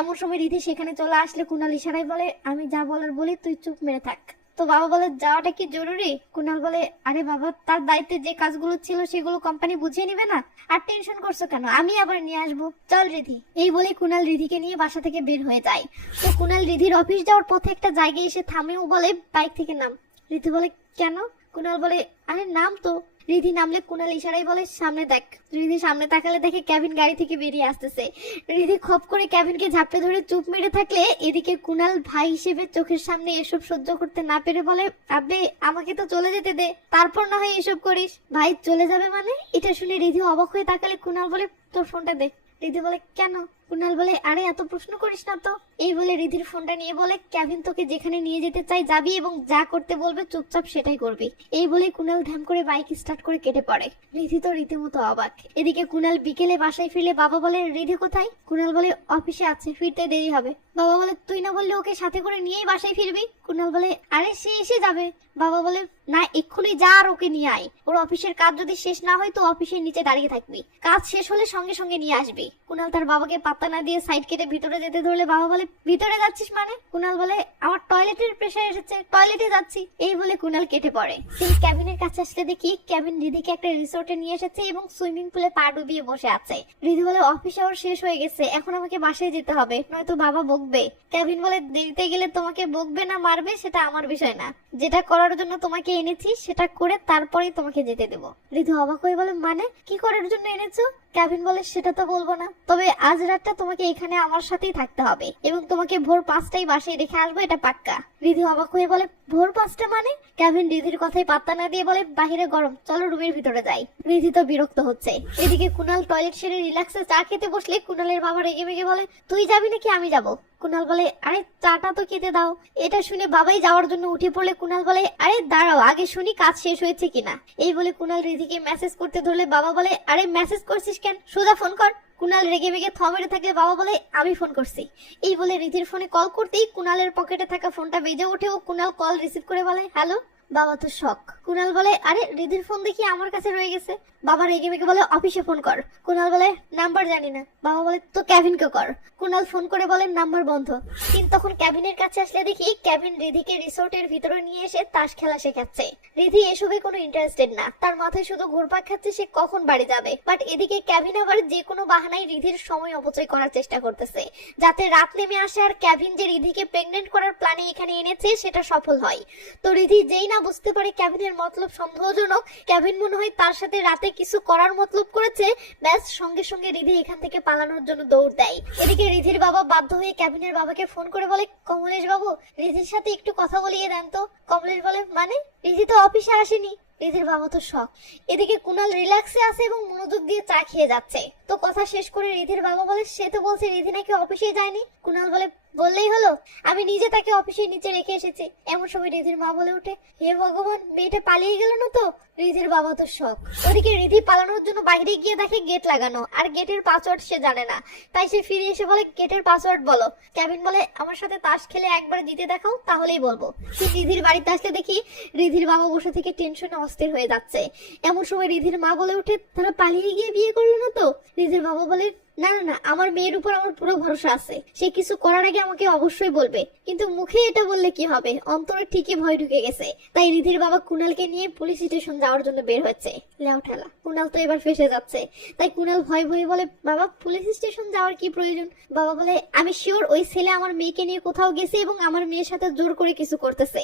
এমন সময় রিধি সেখানে চলে আসলে কুনাল ইশারায় বলে, আমি যা বলার বলি, তুই চুপ মেরে থাক। তো বাবা বলে, যাওয়াটা কি জরুরি? কুনাল বলে, আরে বাবা, তার দায়িত্বে যে কাজগুলো ছিল সেগুলো কোম্পানি বুঝিয়ে নিবে না, আর টেনশন করছো কেন, আমি আবার নিয়ে আসবো, চল রিধি। এই বলে কুনাল রিধিকে নিয়ে বাসা থেকে বের হয়ে যায়। তো কুনাল রিধির অফিস যাওয়ার পথে একটা জায়গায় এসে থামেও বলে, বাইক থেকে নাম। রিধি বলে, কেন? কুনাল বলে, আরে নাম তো। রিধি নামলে কুনাল ইশারায় বলে, সামনে দেখ। রিধি সামনে তাকালে দেখে কেভিন গাড়ি থেকে বেরিয়ে আসতেছে। রিধি খপ করে কেভিনকে ঝাপটে ধরে চুপ মেরে থাকলে এদিকে কুনাল ভাই হিসেবে চোখের সামনে এসব সহ্য করতে না পেরে বলে, আবে আমাকে তো চলে যেতে দে, তারপর না হয় এসব করিস। ভাই চলে যাবে মানে? এটা শুনে রিধি অবাক হয়ে তাকালে কুনাল বলে, তোর ফোনটা দে। রিধি বলে কেন? কুনাল বলে আরে এত প্রশ্ন করিস না তো। এই বলে রিধির ফোনটা নিয়ে বলে কেভিন তোকে যেখানে নিয়ে যেতে চাই যাবি এবং যা করতে বলবে চুপচাপ সেটাই করবি। এই বলে কুনাল ধ্যাম করে বাইক স্টার্ট করে কেটে পড়ে। রিধি তো রীতিমতো অবাক। এদিকে কুনাল বিকেলে বাসায় ফিরলে বাবা বলে রিধি কোথায়? কুনাল বলে অফিসে আছে, ফিরতে দেরি হবে। বাবা বলে তুই না বললে ওকে সাথে করে নিয়েই বাসায় ফিরবি? কুনাল বলে আরে সে এসে যাবে। বাবা বলে না এক্ষুনি যা আর ওকে নিয়ে আয়। ওর অফিসের কাজ যদি শেষ না হয় তো অফিসের নিচে দাঁড়িয়ে থাকবি, কাজ শেষ হলে সঙ্গে সঙ্গে নিয়ে আসবি। কুনাল তার বাবাকে পাত্তা না দিয়ে সাইড কেটে ভিতরে যেতে ধরলে বাবা বলে ভিতরে যাচ্ছিস মানে? কুনাল বলে আমার টয়লেটের প্রেসার এসেছে, টয়লেটে যাচ্ছি। এই বলে কুনাল কেটে পড়ে। সেই ক্যাবিনের কাছে আসলে দেখি ক্যাবিন রিধিকে একটা রিসোর্টে নিয়ে এসেছে এবং সুইমিং পুলে পা ডুবিয়ে বসে আছে। রিধি বলে অফিস আওয়ার শেষ হয়ে গেছে, এখন আমাকে বাসায় যেতে হবে, নয়তো বাবা বকবে। ক্যাবিন বলে দেরিতে গেলে তোমাকে বকবে না মারবে সেটা আমার বিষয় না, যেটা করার জন্য তোমাকে এনেছি সেটা করে তারপরেই তোমাকে যেতে দেবো। রিধি অবাক হয়ে বলে মানে কি করার জন্য এনেছো? ক্যাভিন বলে সেটা তো বলবো না, তবে আজ রাতটা তোমাকে এখানে আমার সাথেই থাকতে হবে এবং তোমাকে ভোর 5টায় বাসায় রেখে আসবো, এটা পাক্কা। রিধি অবাক হয়ে বলে ভোর 5টা মানে? ক্যাভিন রিধির কথাই পাত্তা না দিয়ে বলে বাহিরে গরম, চলো রুমের ভিতরে যাই। রিধি তো বিরক্ত হচ্ছে। এদিকে কুনাল টয়লেট সেরে রিল্যাক্সে চা খেতে বসলে কুনালের বাবা রেগে মেগে বলে তুই যাবি নাকি আমি যাবো? কুনাল বলে আরে চাটা তো খেতে দাও। এটা শুনে বাবাই যাওয়ার জন্য উঠে পড়লে কুনাল বলে আরে দাঁড়াও আগে শুনি কাজ শেষ হয়েছে কিনা। এই বলে কুনাল রিধিকে মেসেজ করতে ধরলে বাবা বলে আরে মেসেজ করছিস কেন, সোজা ফোন কর। কুনাল রেগে মেগে থ মেরে থাকলে বাবা বলে আমি ফোন করছি। এই বলে রিধির ফোনে কল করতেই কুনালের পকেটে থাকা ফোনটা বেজে ওঠে ও কুনাল কল রিসিভ করে বলে হ্যালো। বাবা তো শক। কুনাল বলে আরে রিধির ফোন দেখি আমার কাছে রয়ে গেছে। বাবা রেগে মেগে বলে অফিসে ফোন কর। কুনাল বলে নাম্বার জানি না। বাবা বলে তো ক্যাভিনকে কর। কুনাল ফোন করে বলে নাম্বার বন্ধ। কিন্তু তখন ক্যাবিনের কাছে আসলে দেখি ক্যাবিন রিধিকে রিসোর্টের ভিতরে নিয়ে এসে তাস খেলা শেখাচ্ছে। রিধি এসবে কোনো ইন্টারেস্টেড না, তার মাথায় শুধু ঘুরপাক খাচ্ছে সে কখন বাড়ি যাবে। বাট এদিকে ক্যাভিন আবার যে কোনো বাহানায় রিধির সময় অপচয় করার চেষ্টা করতেছে যাতে রাত নেমে আসে আর ক্যাভিন যে রিধিকে প্রেগনেন্ট করার প্ল্যানে এখানে এনেছে সেটা সফল হয়। তো রিধি যেই না বুঝতে পারে ক্যাভিনের মতলব সন্দেহজনক, ক্যাভিন মনে হয় তার সাথে রাতে কিছু করার মতলব করেছে, ব্যাস সঙ্গে সঙ্গে রিধি এখান থেকে পালানোর জন্য দৌড় দেয়। এদিকে রিধির বাবা বাধ্য হয়ে ক্যাবিনের বাবাকে ফোন করে বলে কমলেশ বাবু রিধির সাথে একটু কথা বলিয়ে দেন তো। কমলেশ বলে মানে? রিধি তো অফিসে আসেনি। রিধির বাবা তো শক। এদিকে কুনাল রিল্যাক্সে আছে এবং মনোযোগ দিয়ে চা খেয়ে যাচ্ছে। তো কথা শেষ করে রিধির বাবা বলে সে তো বলছে রিধি নাকি অফিসে যায়নি। কুনাল বলে বললেই হলো, আমি নিজে তাকে অফিসের নিচে রেখে এসেছি। এমন সময় রিধির মা বলে ওঠে হে ভগবান মেয়েটা পালিয়ে গেল না তো? রিধির বাবা তো শক। ওদিকে রিধি পালানোর জন্য বাইরে গিয়ে দেখে গেট লাগানো আর গেটের পাসওয়ার্ড সে জানে না, তাই সে ফিরে এসে বলে গেটের পাসওয়ার্ড বলো। ক্যাবিন বলে আমার সাথে তাস খেলে একবার জিতে দেখাও তাহলেই বলবো। ঠিক রিধির বাড়িতে আসলে দেখি রিধির বাবা বসে থেকে টেনশনে অস্থির হয়ে যাচ্ছে। এমন সময় রিধির মা বলে ওঠে তারা পালিয়ে গিয়ে বিয়ে করলো না তো? রিধির বাবা বলে না না না, আমার মেয়ের উপর আমার পুরো ভরসা আছে, সে কিছু করার আগে আমাকে অবশ্যই বলবে। কিন্তু মুখে এটা বললে কি হবে, অন্তরে ঠিকই ভয় ঢুকে গেছে। তাই রিধির বাবা কুনালকে নিয়ে পুলিশ স্টেশন যাওয়ার জন্য বের হচ্ছে। লেও ঠেলা, কুনাল তো এবার ফেসে যাচ্ছে। তাই কুনাল ভয় ভয়ে বলে বাবা পুলিশ স্টেশন যাওয়ার কি প্রয়োজন? বাবা বলে আমি শিওর ওই ছেলে আমার মেয়েকে নিয়ে কোথাও গেছে এবং আমার মেয়ের সাথে জোর করে কিছু করতেছে।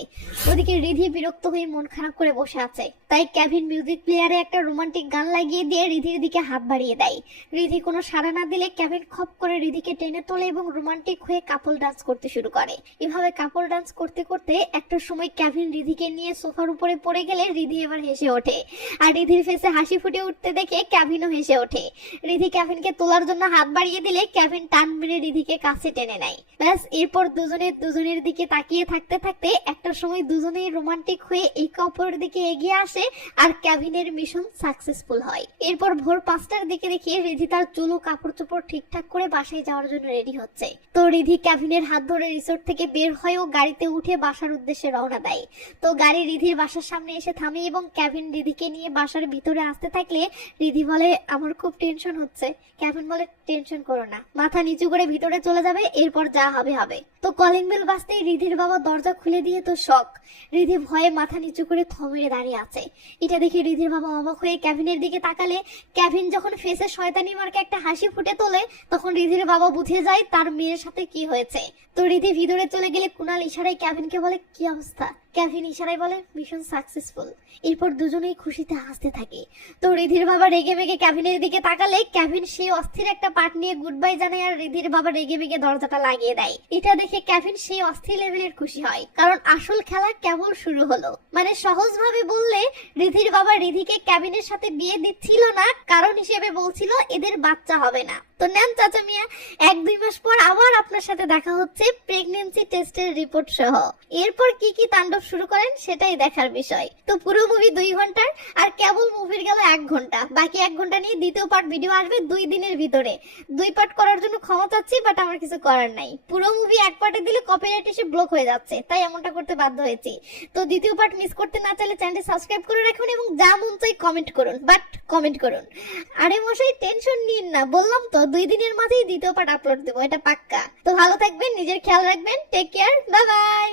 ওদিকে রিধি বিরক্ত হয়ে মন খারাপ করে বসে আছে। তাই ক্যাভিন মিউজিক প্লেয়ারে একটা রোমান্টিক গান লাগিয়ে দিয়ে রিধির দিকে হাত বাড়িয়ে দেয়। রিধি কোনো সাড়া না দিলে ক্যাভিন খপ করে রিধিকে টেনে তোলে এবং রোমান্টিক হয়ে কাপল ডান্স করতে শুরু করে। এভাবে কাপল ডান্স করতে করতে একটা সময় ক্যাভিন রিধিকে নিয়ে সোফার উপরে পড়ে গেলে রিধি এবার হেসে ওঠে। আর রিধির ফেসে হাসি ফুটে উঠতে দেখে ক্যাভিনও হেসে ওঠে। রিধি ক্যাভিনকে তোলার জন্য হাত বাড়িয়ে দিলে ক্যাভিন টান মেরে রিধিকে কাছে টেনে নেয়। ব্যাস এরপর দুজনের দিকে তাকিয়ে থাকতে থাকতে একটা সময় দুজনেই রোমান্টিক হয়ে একে অপরের দিকে এগিয়ে আসে আর ক্যাভিনের মিশন সাকসেসফুল হয়। এরপর ভোর 5টার দিকে দেখিয়ে রিধি তার চুল ও কাপড় চোপড় ঠিকঠাক করে বাসায় যাওয়ার জন্য রেডি হচ্ছে। তো রিধি ক্যাভিনের হাত ধরে রিসোর্ট থেকে বের হয় ও গাড়িতে উঠে বাসার উদ্দেশ্যে রওনা দেয়। তো গাড়ি রিধির বাসার সামনে এসে থামে এবং ক্যাভিন রিধিকে নিয়ে বাসার ভিতরে আসতে থাকলে রিধি বলে আমার খুব টেনশন হচ্ছে। ক্যাভিন বলে টেনশন করো না, মাথা নিচু করে ভিতরে চলে যাবে, এরপর যা হবে হবে। তো কলিং বেল বাজতেই রিধির বাবা দরজা খুলে দিয়ে তো শক। রিধি ভয়ে মাথা নিচু করে থমেরে দাঁড়িয়ে আছে। এটা দেখে রিধির বাবা অবাক হয়ে ক্যাভিনের দিকে তাকালে ক্যাভিন যখন ফেসে শয়তানি মার্কে একটা হাসি ফুটে তোলে তখন রিধির বাবা বুঝে যায় তার মেয়ের সাথে কি হয়েছে। তো রিধি ভিতরে চলে গেলে কুনাল ইশারায় ক্যাভিনকে বলে কি অবস্থা? ক্যাভিন ইশারায় বলে মিশন সাকসেসফুল। এরপর দুজনেই খুশিতে হাসতে থাকে। তো রিধির বাবা রেগে মেগে ক্যাভিনের দিকে তাকালে ক্যাভিন সেই অস্থির একটা পার্ট নিয়ে গুড বাই জানায় আর রিধির বাবা রেগে মেগে দরজাটা লাগিয়ে দেয়। এটা দেখে ক্যাভিন সেই অস্থির লেভেলের খুশি হয়, কারণ আসল খেলা কেবল শুরু হলো। মানে সহজ ভাবে বললে রিধির বাবা রিধিকে ক্যাভিনের সাথে বিয়ে দিচ্ছিল না, কারণ হিসেবে বলছিল এদের বাচ্চা হবে না। তো নেন চাচা মিয়া, 1-2 মাস পর আবার আপনার সাথে দেখা হচ্ছে প্রেগন্যান্সি টেস্টের রিপোর্ট সহ। এরপর কি কি তাণ্ডব শুরু করেন সেটাই দেখার বিষয়। তো পুরো মুভি 2 ঘন্টার, আর কেবল মুভির গেল 1 ঘন্টা। বাকি 1 ঘন্টা নিয়ে দ্বিতীয় পার্ট ভিডিও আসবে 2 দিনের ভিতরে। 2 পার্ট করার জন্য ক্ষমা চাচ্ছি, বাট আমার কিছু করার নাই। পুরো মুভি 1 পার্টে দিলে কপিরাইট এসে ব্লক হয়ে যাচ্ছে, তাই এমনটা করতে বাধ্য হয়েছি। তো দ্বিতীয় পার্ট মিস করতে না চাইলে চ্যানেলটি সাবস্ক্রাইব করে রাখুন এবং যা মন চাই কমেন্ট করুন, বাট কমেন্ট করুন। আরে মশাই টেনশন নিন না, বললাম তো 2 দিনের মাঝেই দ্বিতীয় পার্ট আপলোড দেবো, এটা পাক্কা। তো ভালো থাকবেন, নিজের খেয়াল রাখবেন, টেক কেয়ার, বাই বাই।